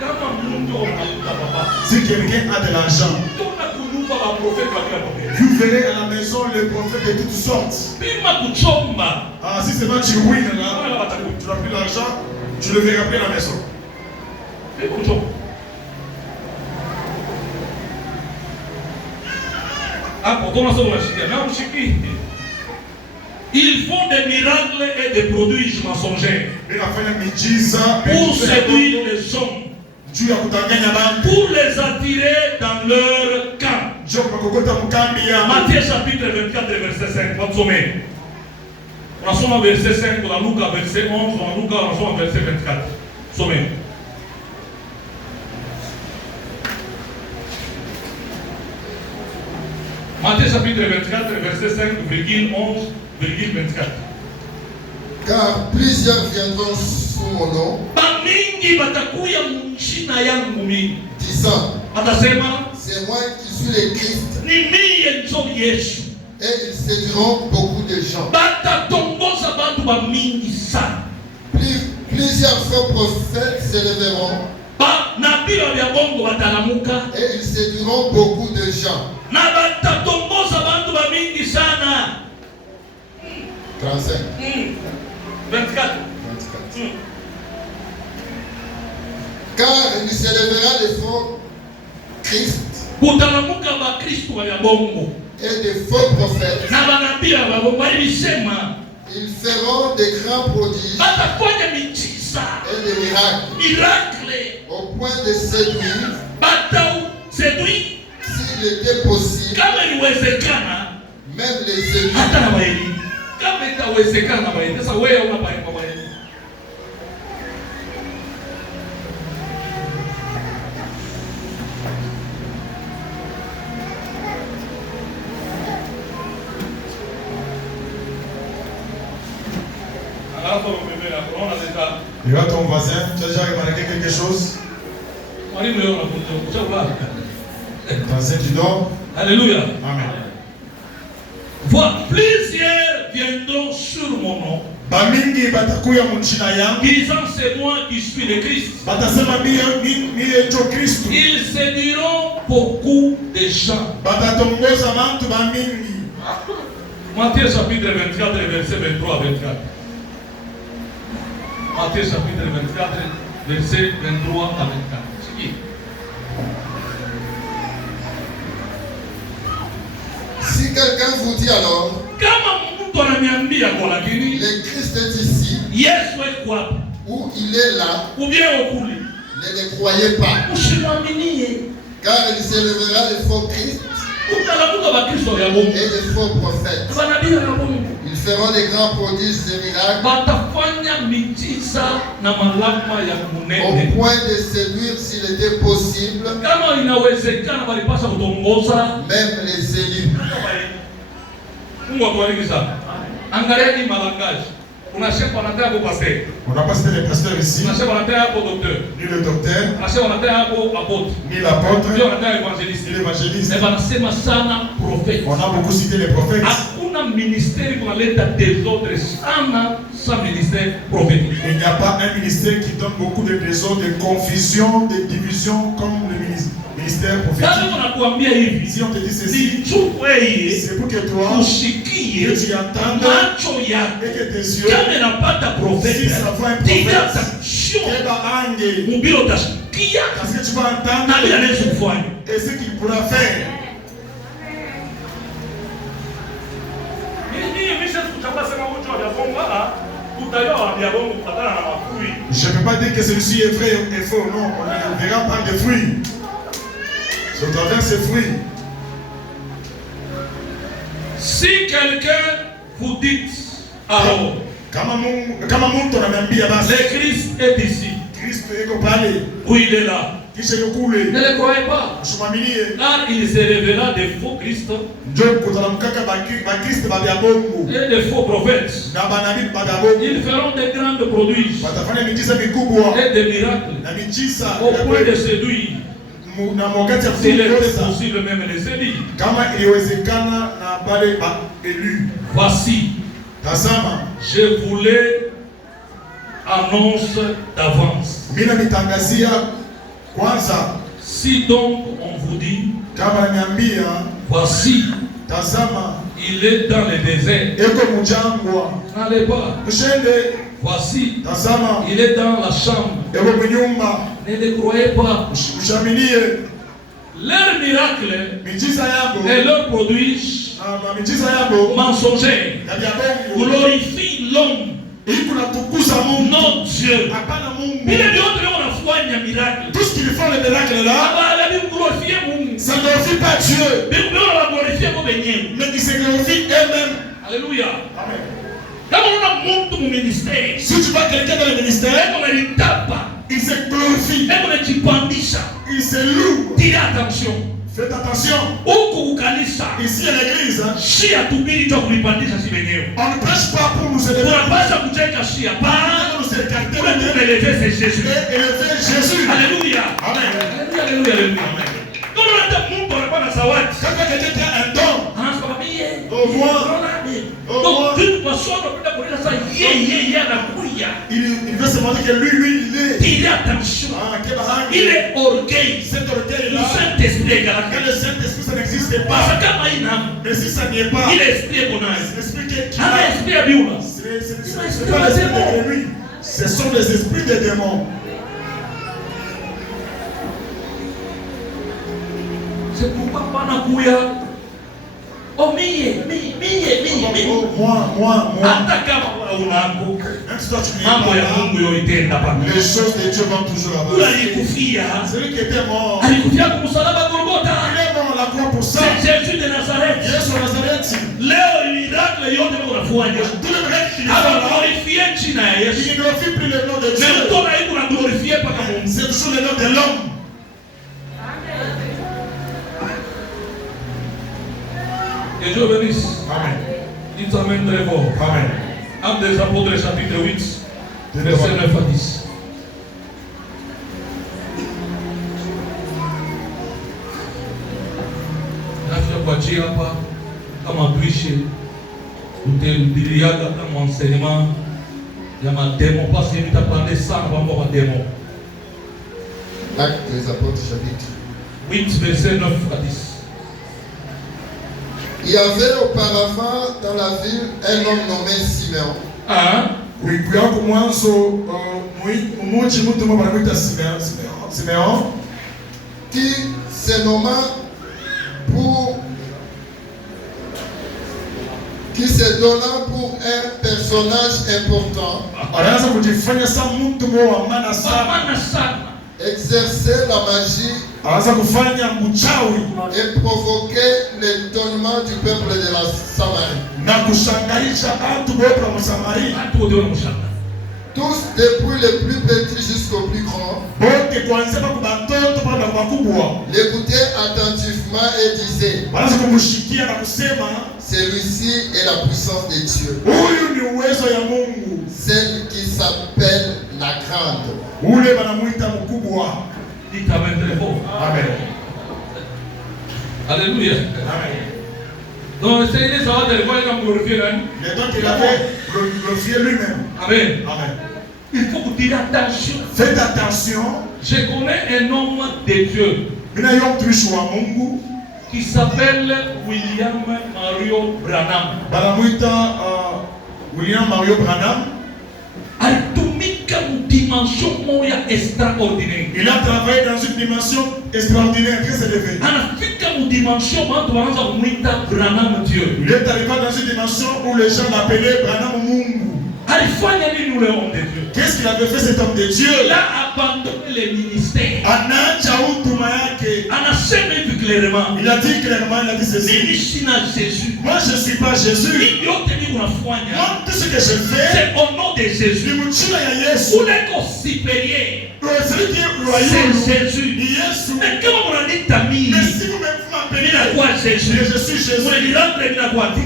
kama mtu anakuta papa. Si quelqu'un a de l'argent, Tuna kunyumba wa prophète wa kila prophète. vous verrez à la maison les prophètes de toutes sortes. Pima kuchomba. Ah, si seulement tu wins là, tu n'as plus l'argent, tu le verras plus à la maison. Pima kuchomba. Pourtant, ça va chier. Non, chier. Ils font des miracles et des produits mensongers pour séduire les hommes, Dieu a kutanganya bantu. pour les attirer dans leur camp. Matthieu chapitre 24 verset 5. On a verset 5, on a Luc verset 11, on a Luc verset 24. Sommet. Matthieu chapitre 24 verset 5, 11, 24. Car plusieurs viendront sous mon nom, disant, c'est moi qui suis le Christ, et ils séduiront beaucoup de gens. Plusieurs faux prophètes s'élèveront, et ils séduiront beaucoup de gens. 35. 24. Car il s'élèvera des faux Christ et des faux prophètes. Ils feront des grands prodiges et des miracles au point de séduire, s'il était possible, même les séduire. Et là, ton voisin, tu as déjà remarqué quelque chose? Ton voisin, tu dors? Alléluia. Amen. Voilà, plusieurs viendront sur mon nom, disant c'est moi qui suis le Christ. Ils séduiront beaucoup de gens. Matthieu chapitre 24, verset 23 à 24. Matthieu chapitre 24, verset 23 à 24. C'est qui? Si quelqu'un vous dit alors, le Christ est ici, ou il est là, ne le croyez pas. Car il s'élèvera les faux Christ et les faux prophètes. Ils feront des grands prodiges et miracles au point de séduire, s'il était possible, même les élus. Angalia malangage. On a chef anataka ko pasteur. On n'a pas cité les pasteurs ici. On a chef anataka ko docteur. Ni le docteur. On a chef anataka ko apôtre. Ni l'apôtre. Ni anataka évangéliste. Ni l'évangéliste. Mais banasema sana prophète. On a beaucoup cité les prophètes. Hakuna ministère kunaleta désordre sans ministère prophétique. Il n'y a pas un ministère qui donne beaucoup de désordre, de confusion, de division comme le ministère prophétique. Si on te dit ceci, c'est pour que toi, que tu entendes et que tes yeux, si ça voit un prophète, parce que tu vas entendre et ce qu'il pourra faire. Je ne peux pas dire que celui-ci est vrai et faux, non, on le verra par des fruits. C'est au travers ces fruits. Si quelqu'un vous dit, alors, le Christ est ici. Où il est là. Ne le croyez pas. Car il s'élèvera des faux Christ et des faux prophètes. Ils feront des grandes prodiges et des miracles au point de séduire. S'il est possible même les séduire. Voici, je vous les annonce d'avance. Si donc on vous dit, voici, il est dans le désert, n'allez pas. Voici, il est dans la chambre, ne le croyez pas. Leurs miracles et leurs prodiges mensongers glorifient l'homme, non Dieu. Tout ce qu'ils font, les miracles là, Ça ne glorifie pas Dieu. Mais qui se glorifie eux-mêmes. Alléluia. Amen. Si tu vois quelqu'un dans le ministère, il se glorifie. Il se loue. Faites attention. Ici à l'église, on ne prêche pas pour nous élever. Pour nous élever Jésus. Alléluia. Amen. Alléluia. Quand quelqu'un a un don, au moins, il veut se montrer que lui, il est. Il est orgueil. Cet orgueil-là, Saint-Esprit. quand le Saint-Esprit, ça n'existe pas. Mais si ça n'y est pas, il est esprit l'esprit qui est ce pas l'esprit de lui. Ce sont les esprits des démons. C'est pourquoi Panakuya. Oh, moi. Les choses de Dieu vont toujours avancer. Celui qui était mort, il est mort à la croix pour ça. C'est Jésus de Nazareth. Jésus de Nazareth. Tous les miracles il ne glorifie plus le nom de Dieu. C'est toujours le nom de l'homme. Que Dieu bénisse. Amen. Il t'amène très fort. Amen. Actes des Apôtres, chapitre 8, verset 9 à 10. Nafia kuachia hapa kama tuishi utahudhuriaga kama enseignement ya mademo parce que nitapande sana mambo ya mademo. Actes des Apôtres, chapitre 8, verset 9 à 10. Il y avait auparavant dans la ville un homme nommé Simeon. Simeon, qui se nomma qui se donna pour un personnage important, exercer la magie et provoquer l'étonnement du peuple de la Samarie. Tous, depuis les plus petits jusqu'aux plus grands, l'écoutaient attentivement et disaient: celui-ci est la puissance de Dieu, celle qui s'appelle la grande. Amen. Alléluia. Donc, c'est une histoire de quoi il a glorifié. Le temps qu'il avait glorifié lui-même. Amen. Amen. Il faut vous dire attention. Faites attention. Je connais un homme de Dieu qui s'appelle William Mario Branham. William Mario Branham. Extraordinaire. Il a travaillé dans une dimension extraordinaire, très élevée. Il est arrivé dans une dimension où les gens l'appelaient Branham Mungu. Qu'est-ce qu'il avait fait cet homme de Dieu? Il a abandonné le ministère. Il a dit clairement, il a dit ceci: moi je ne suis pas Jésus. Moi tout ce que je fais, c'est au nom de Jésus. C'est Jésus. Mais comment on a dit Tamil? Mais si vous m'appelez Jésus, je suis Jésus. Vous me rendez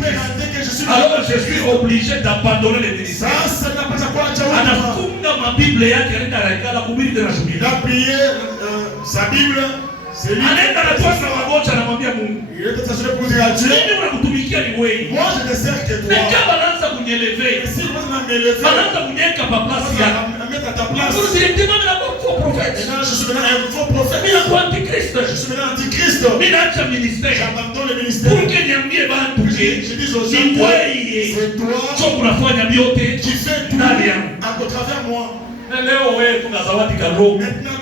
que je suis. Alors je suis obligé d'abandonner le ministère. Il a prié sa Bible. C'est lui. Il était assuré pour dire à Dieu: moi je ne sers que toi. Mais si vous m'élevez, mettre à ta place. Et là, je suis maintenant un faux prophète. Je suis maintenant antichrist. J'abandonne le ministère. Je dis aux gens: c'est toi qui fais tout à travers moi. Maintenant,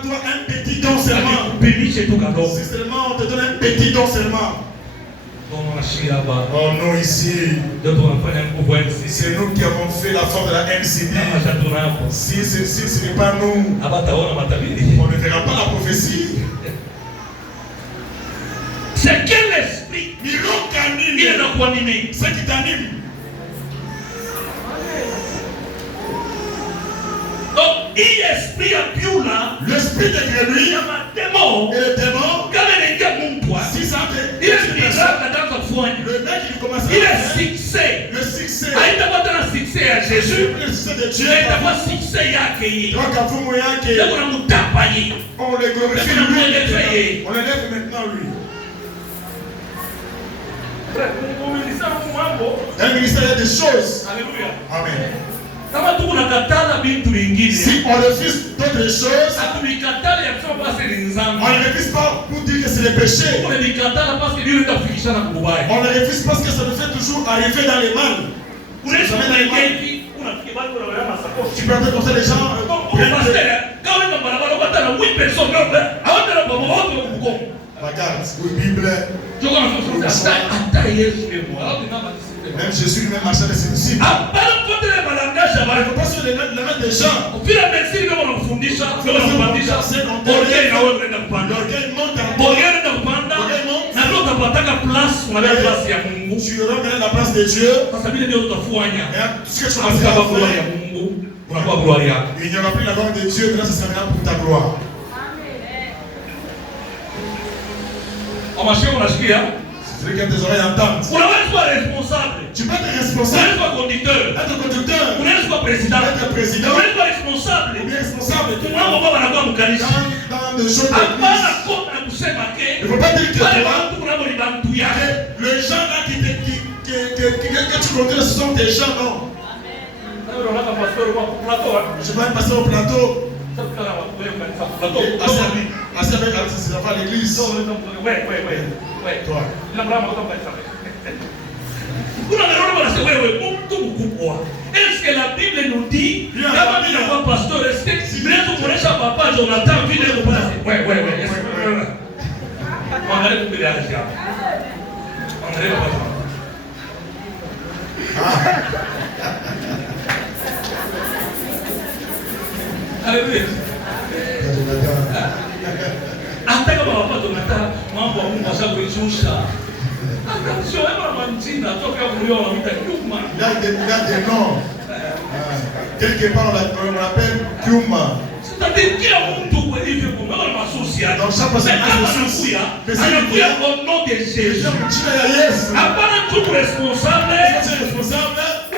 toi, un petit don seulement. Si seulement on te donne un petit don seulement. Oh non, ici, c'est nous qui avons fait la forme de la MCD. Si ce n'est pas nous, on ne verra pas la prophétie. l'esprit et le démon. Si ça fait le mec il commence à il est succès. le succès. Haitakuwa succès à Jésus. Le succès de Dieu. Haitakuwa succès yake yeye. Donc à vous moyen que Ndio unamtapa yeye. on le glorifie lui. On l'élève maintenant lui. Un ministère, il y a des choses. Alléluia. Amen. Kama tu unakatala vitu vingine. Si on refuse d'autres choses, Hatumikatala ya kusema basi ni nzambi. on ne refuse pas pour dire que c'est le péché. Unanikatala parce que ndio itakufikisha na kubaya. On le refuse parce que ça nous fait toujours arriver dans les mal. Unaweza kuingia hivi, unafikia bado unaweza masakoshi. Tu peux entendre comme ça les gens. Regarde, oui, Bible. Même Jésus lui-même marchait avec ses disciples. Il ne faut pas sur les mains des gens. L'orgueil monte en toi. Tu remets la place de Dieu. Et tout ce que tu vas faire, il n'y aura plus la gloire de Dieu, mais là, ce sera maintenant pour ta gloire. C'est celui qui a tes oreilles entendent. Tu peux être responsable. Être conducteur. Être président. Être président. Ou bien responsable. Dans des choses de l'église. Il ne faut pas dire que les gens là que tu contrôles, ce sont tes gens, non. Je vais passer au plateau. Assez avec c'est à l'église. Toi. Est-ce que la Bible nous dit, pasteur, est-ce que papa Jonathan vit le Alléluia. Hata kama wapata unataka mambo ya Mungu ashakuishusha. Attention, ema mantina toka kuliona mita Kuma. Il y a des noms. Quelque part on l'appelle Kuma. C'est-à-dire qu'il y a un tout hivi kwa masocial. Donc ça passe anakuya au nom de Jésus. Hapana tu responsable.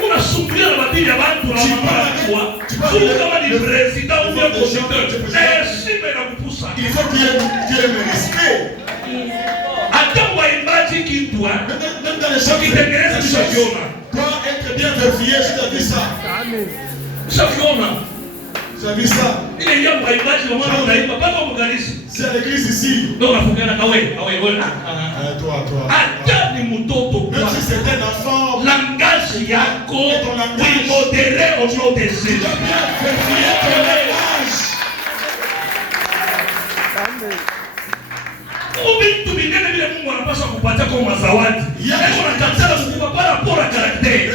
Unasumbulia na madini ya watu na mambo. Tu kama ni president ou bien conducteur. Heshima inakupusa. Il faut qu'il y ait le respect. Hata waimbaji kitu même dans les gens qui doit être bien vérifié, si tu as vu ça. Amen. Tu as vu ça? C'est à l'église ici. Toi. Même si c'est un enfant, langage yako modéré au nom de Jésus. Tu dois bien vérifier ton langage. Vitu vingine vile Mungu anapaswa kupatia kwa mazawadi. Unakatala kukupa par rapport à caractère.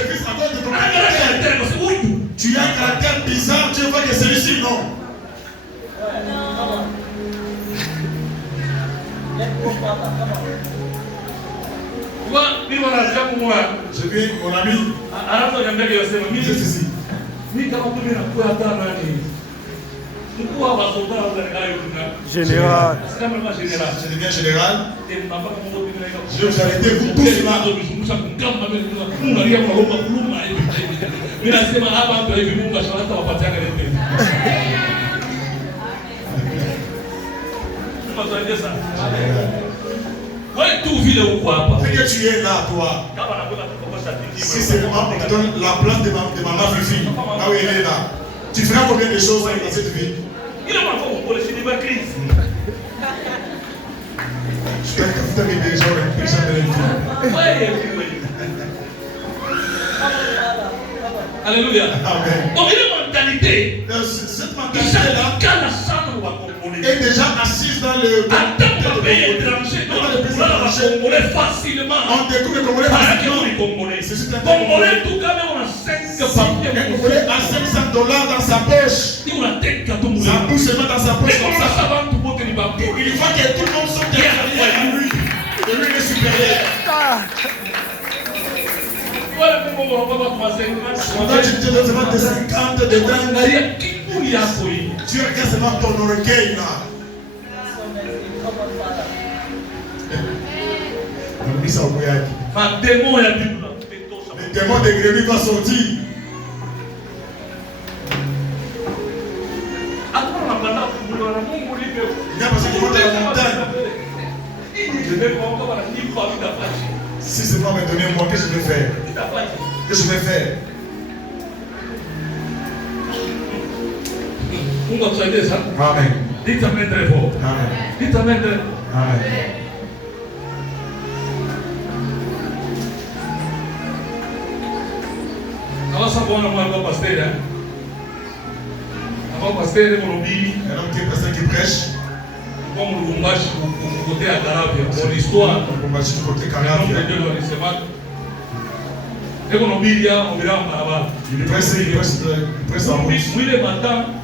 Tu as un caractère bizarre, tu vois que celui-ci non. Je vais, mon ami. C'est ici. Général. Je deviens général. Je vais vous arrêter, vous tous là. Dès que tu es là, toi. Si c'est moi, on te donne la place de maman Fifi, là où elle est là. Tu feras combien de choses dans cette vie? Il a pas pour le cinéma crise. Je suis un café avec des gens, les gens de l'infini. Alléluia. Amen. Donc, il y a une mentalité. Cette mentalité-là est déjà assise dans le pays étranger. On découvre le Congolais facilement. C'est un Congolais. Tout cas, on a 5 Un Congolais a $500 dans sa poche. Sa bouche se met dans sa poche comme ça. Il voit que tout le monde sont derrière lui. Et lui est supérieur. Quand tu te demandes de 50, de 20, tu regardes seulement ton orgueil là. Le démon de Grémy va sortir. Il y a parce qu'il monte à la montagne. Si c'est pas me donner moi, qu'est-ce que je vais faire? Qu'est-ce que je vais faire? Amen. Dites amen très fort. Amen. Dites amen très fort. Amen. Nós sabemos uma boa pasteira. A boa pasteira é um Un homme qui est pasteur qui prêche. como o Lumbashi, o côté à Carabia, ou l'histoire. On va juste côté O nome de Carabia. Deus vai ser mais. É como Bíblia, o virão para lá. Il presse en rouge. Muito matar.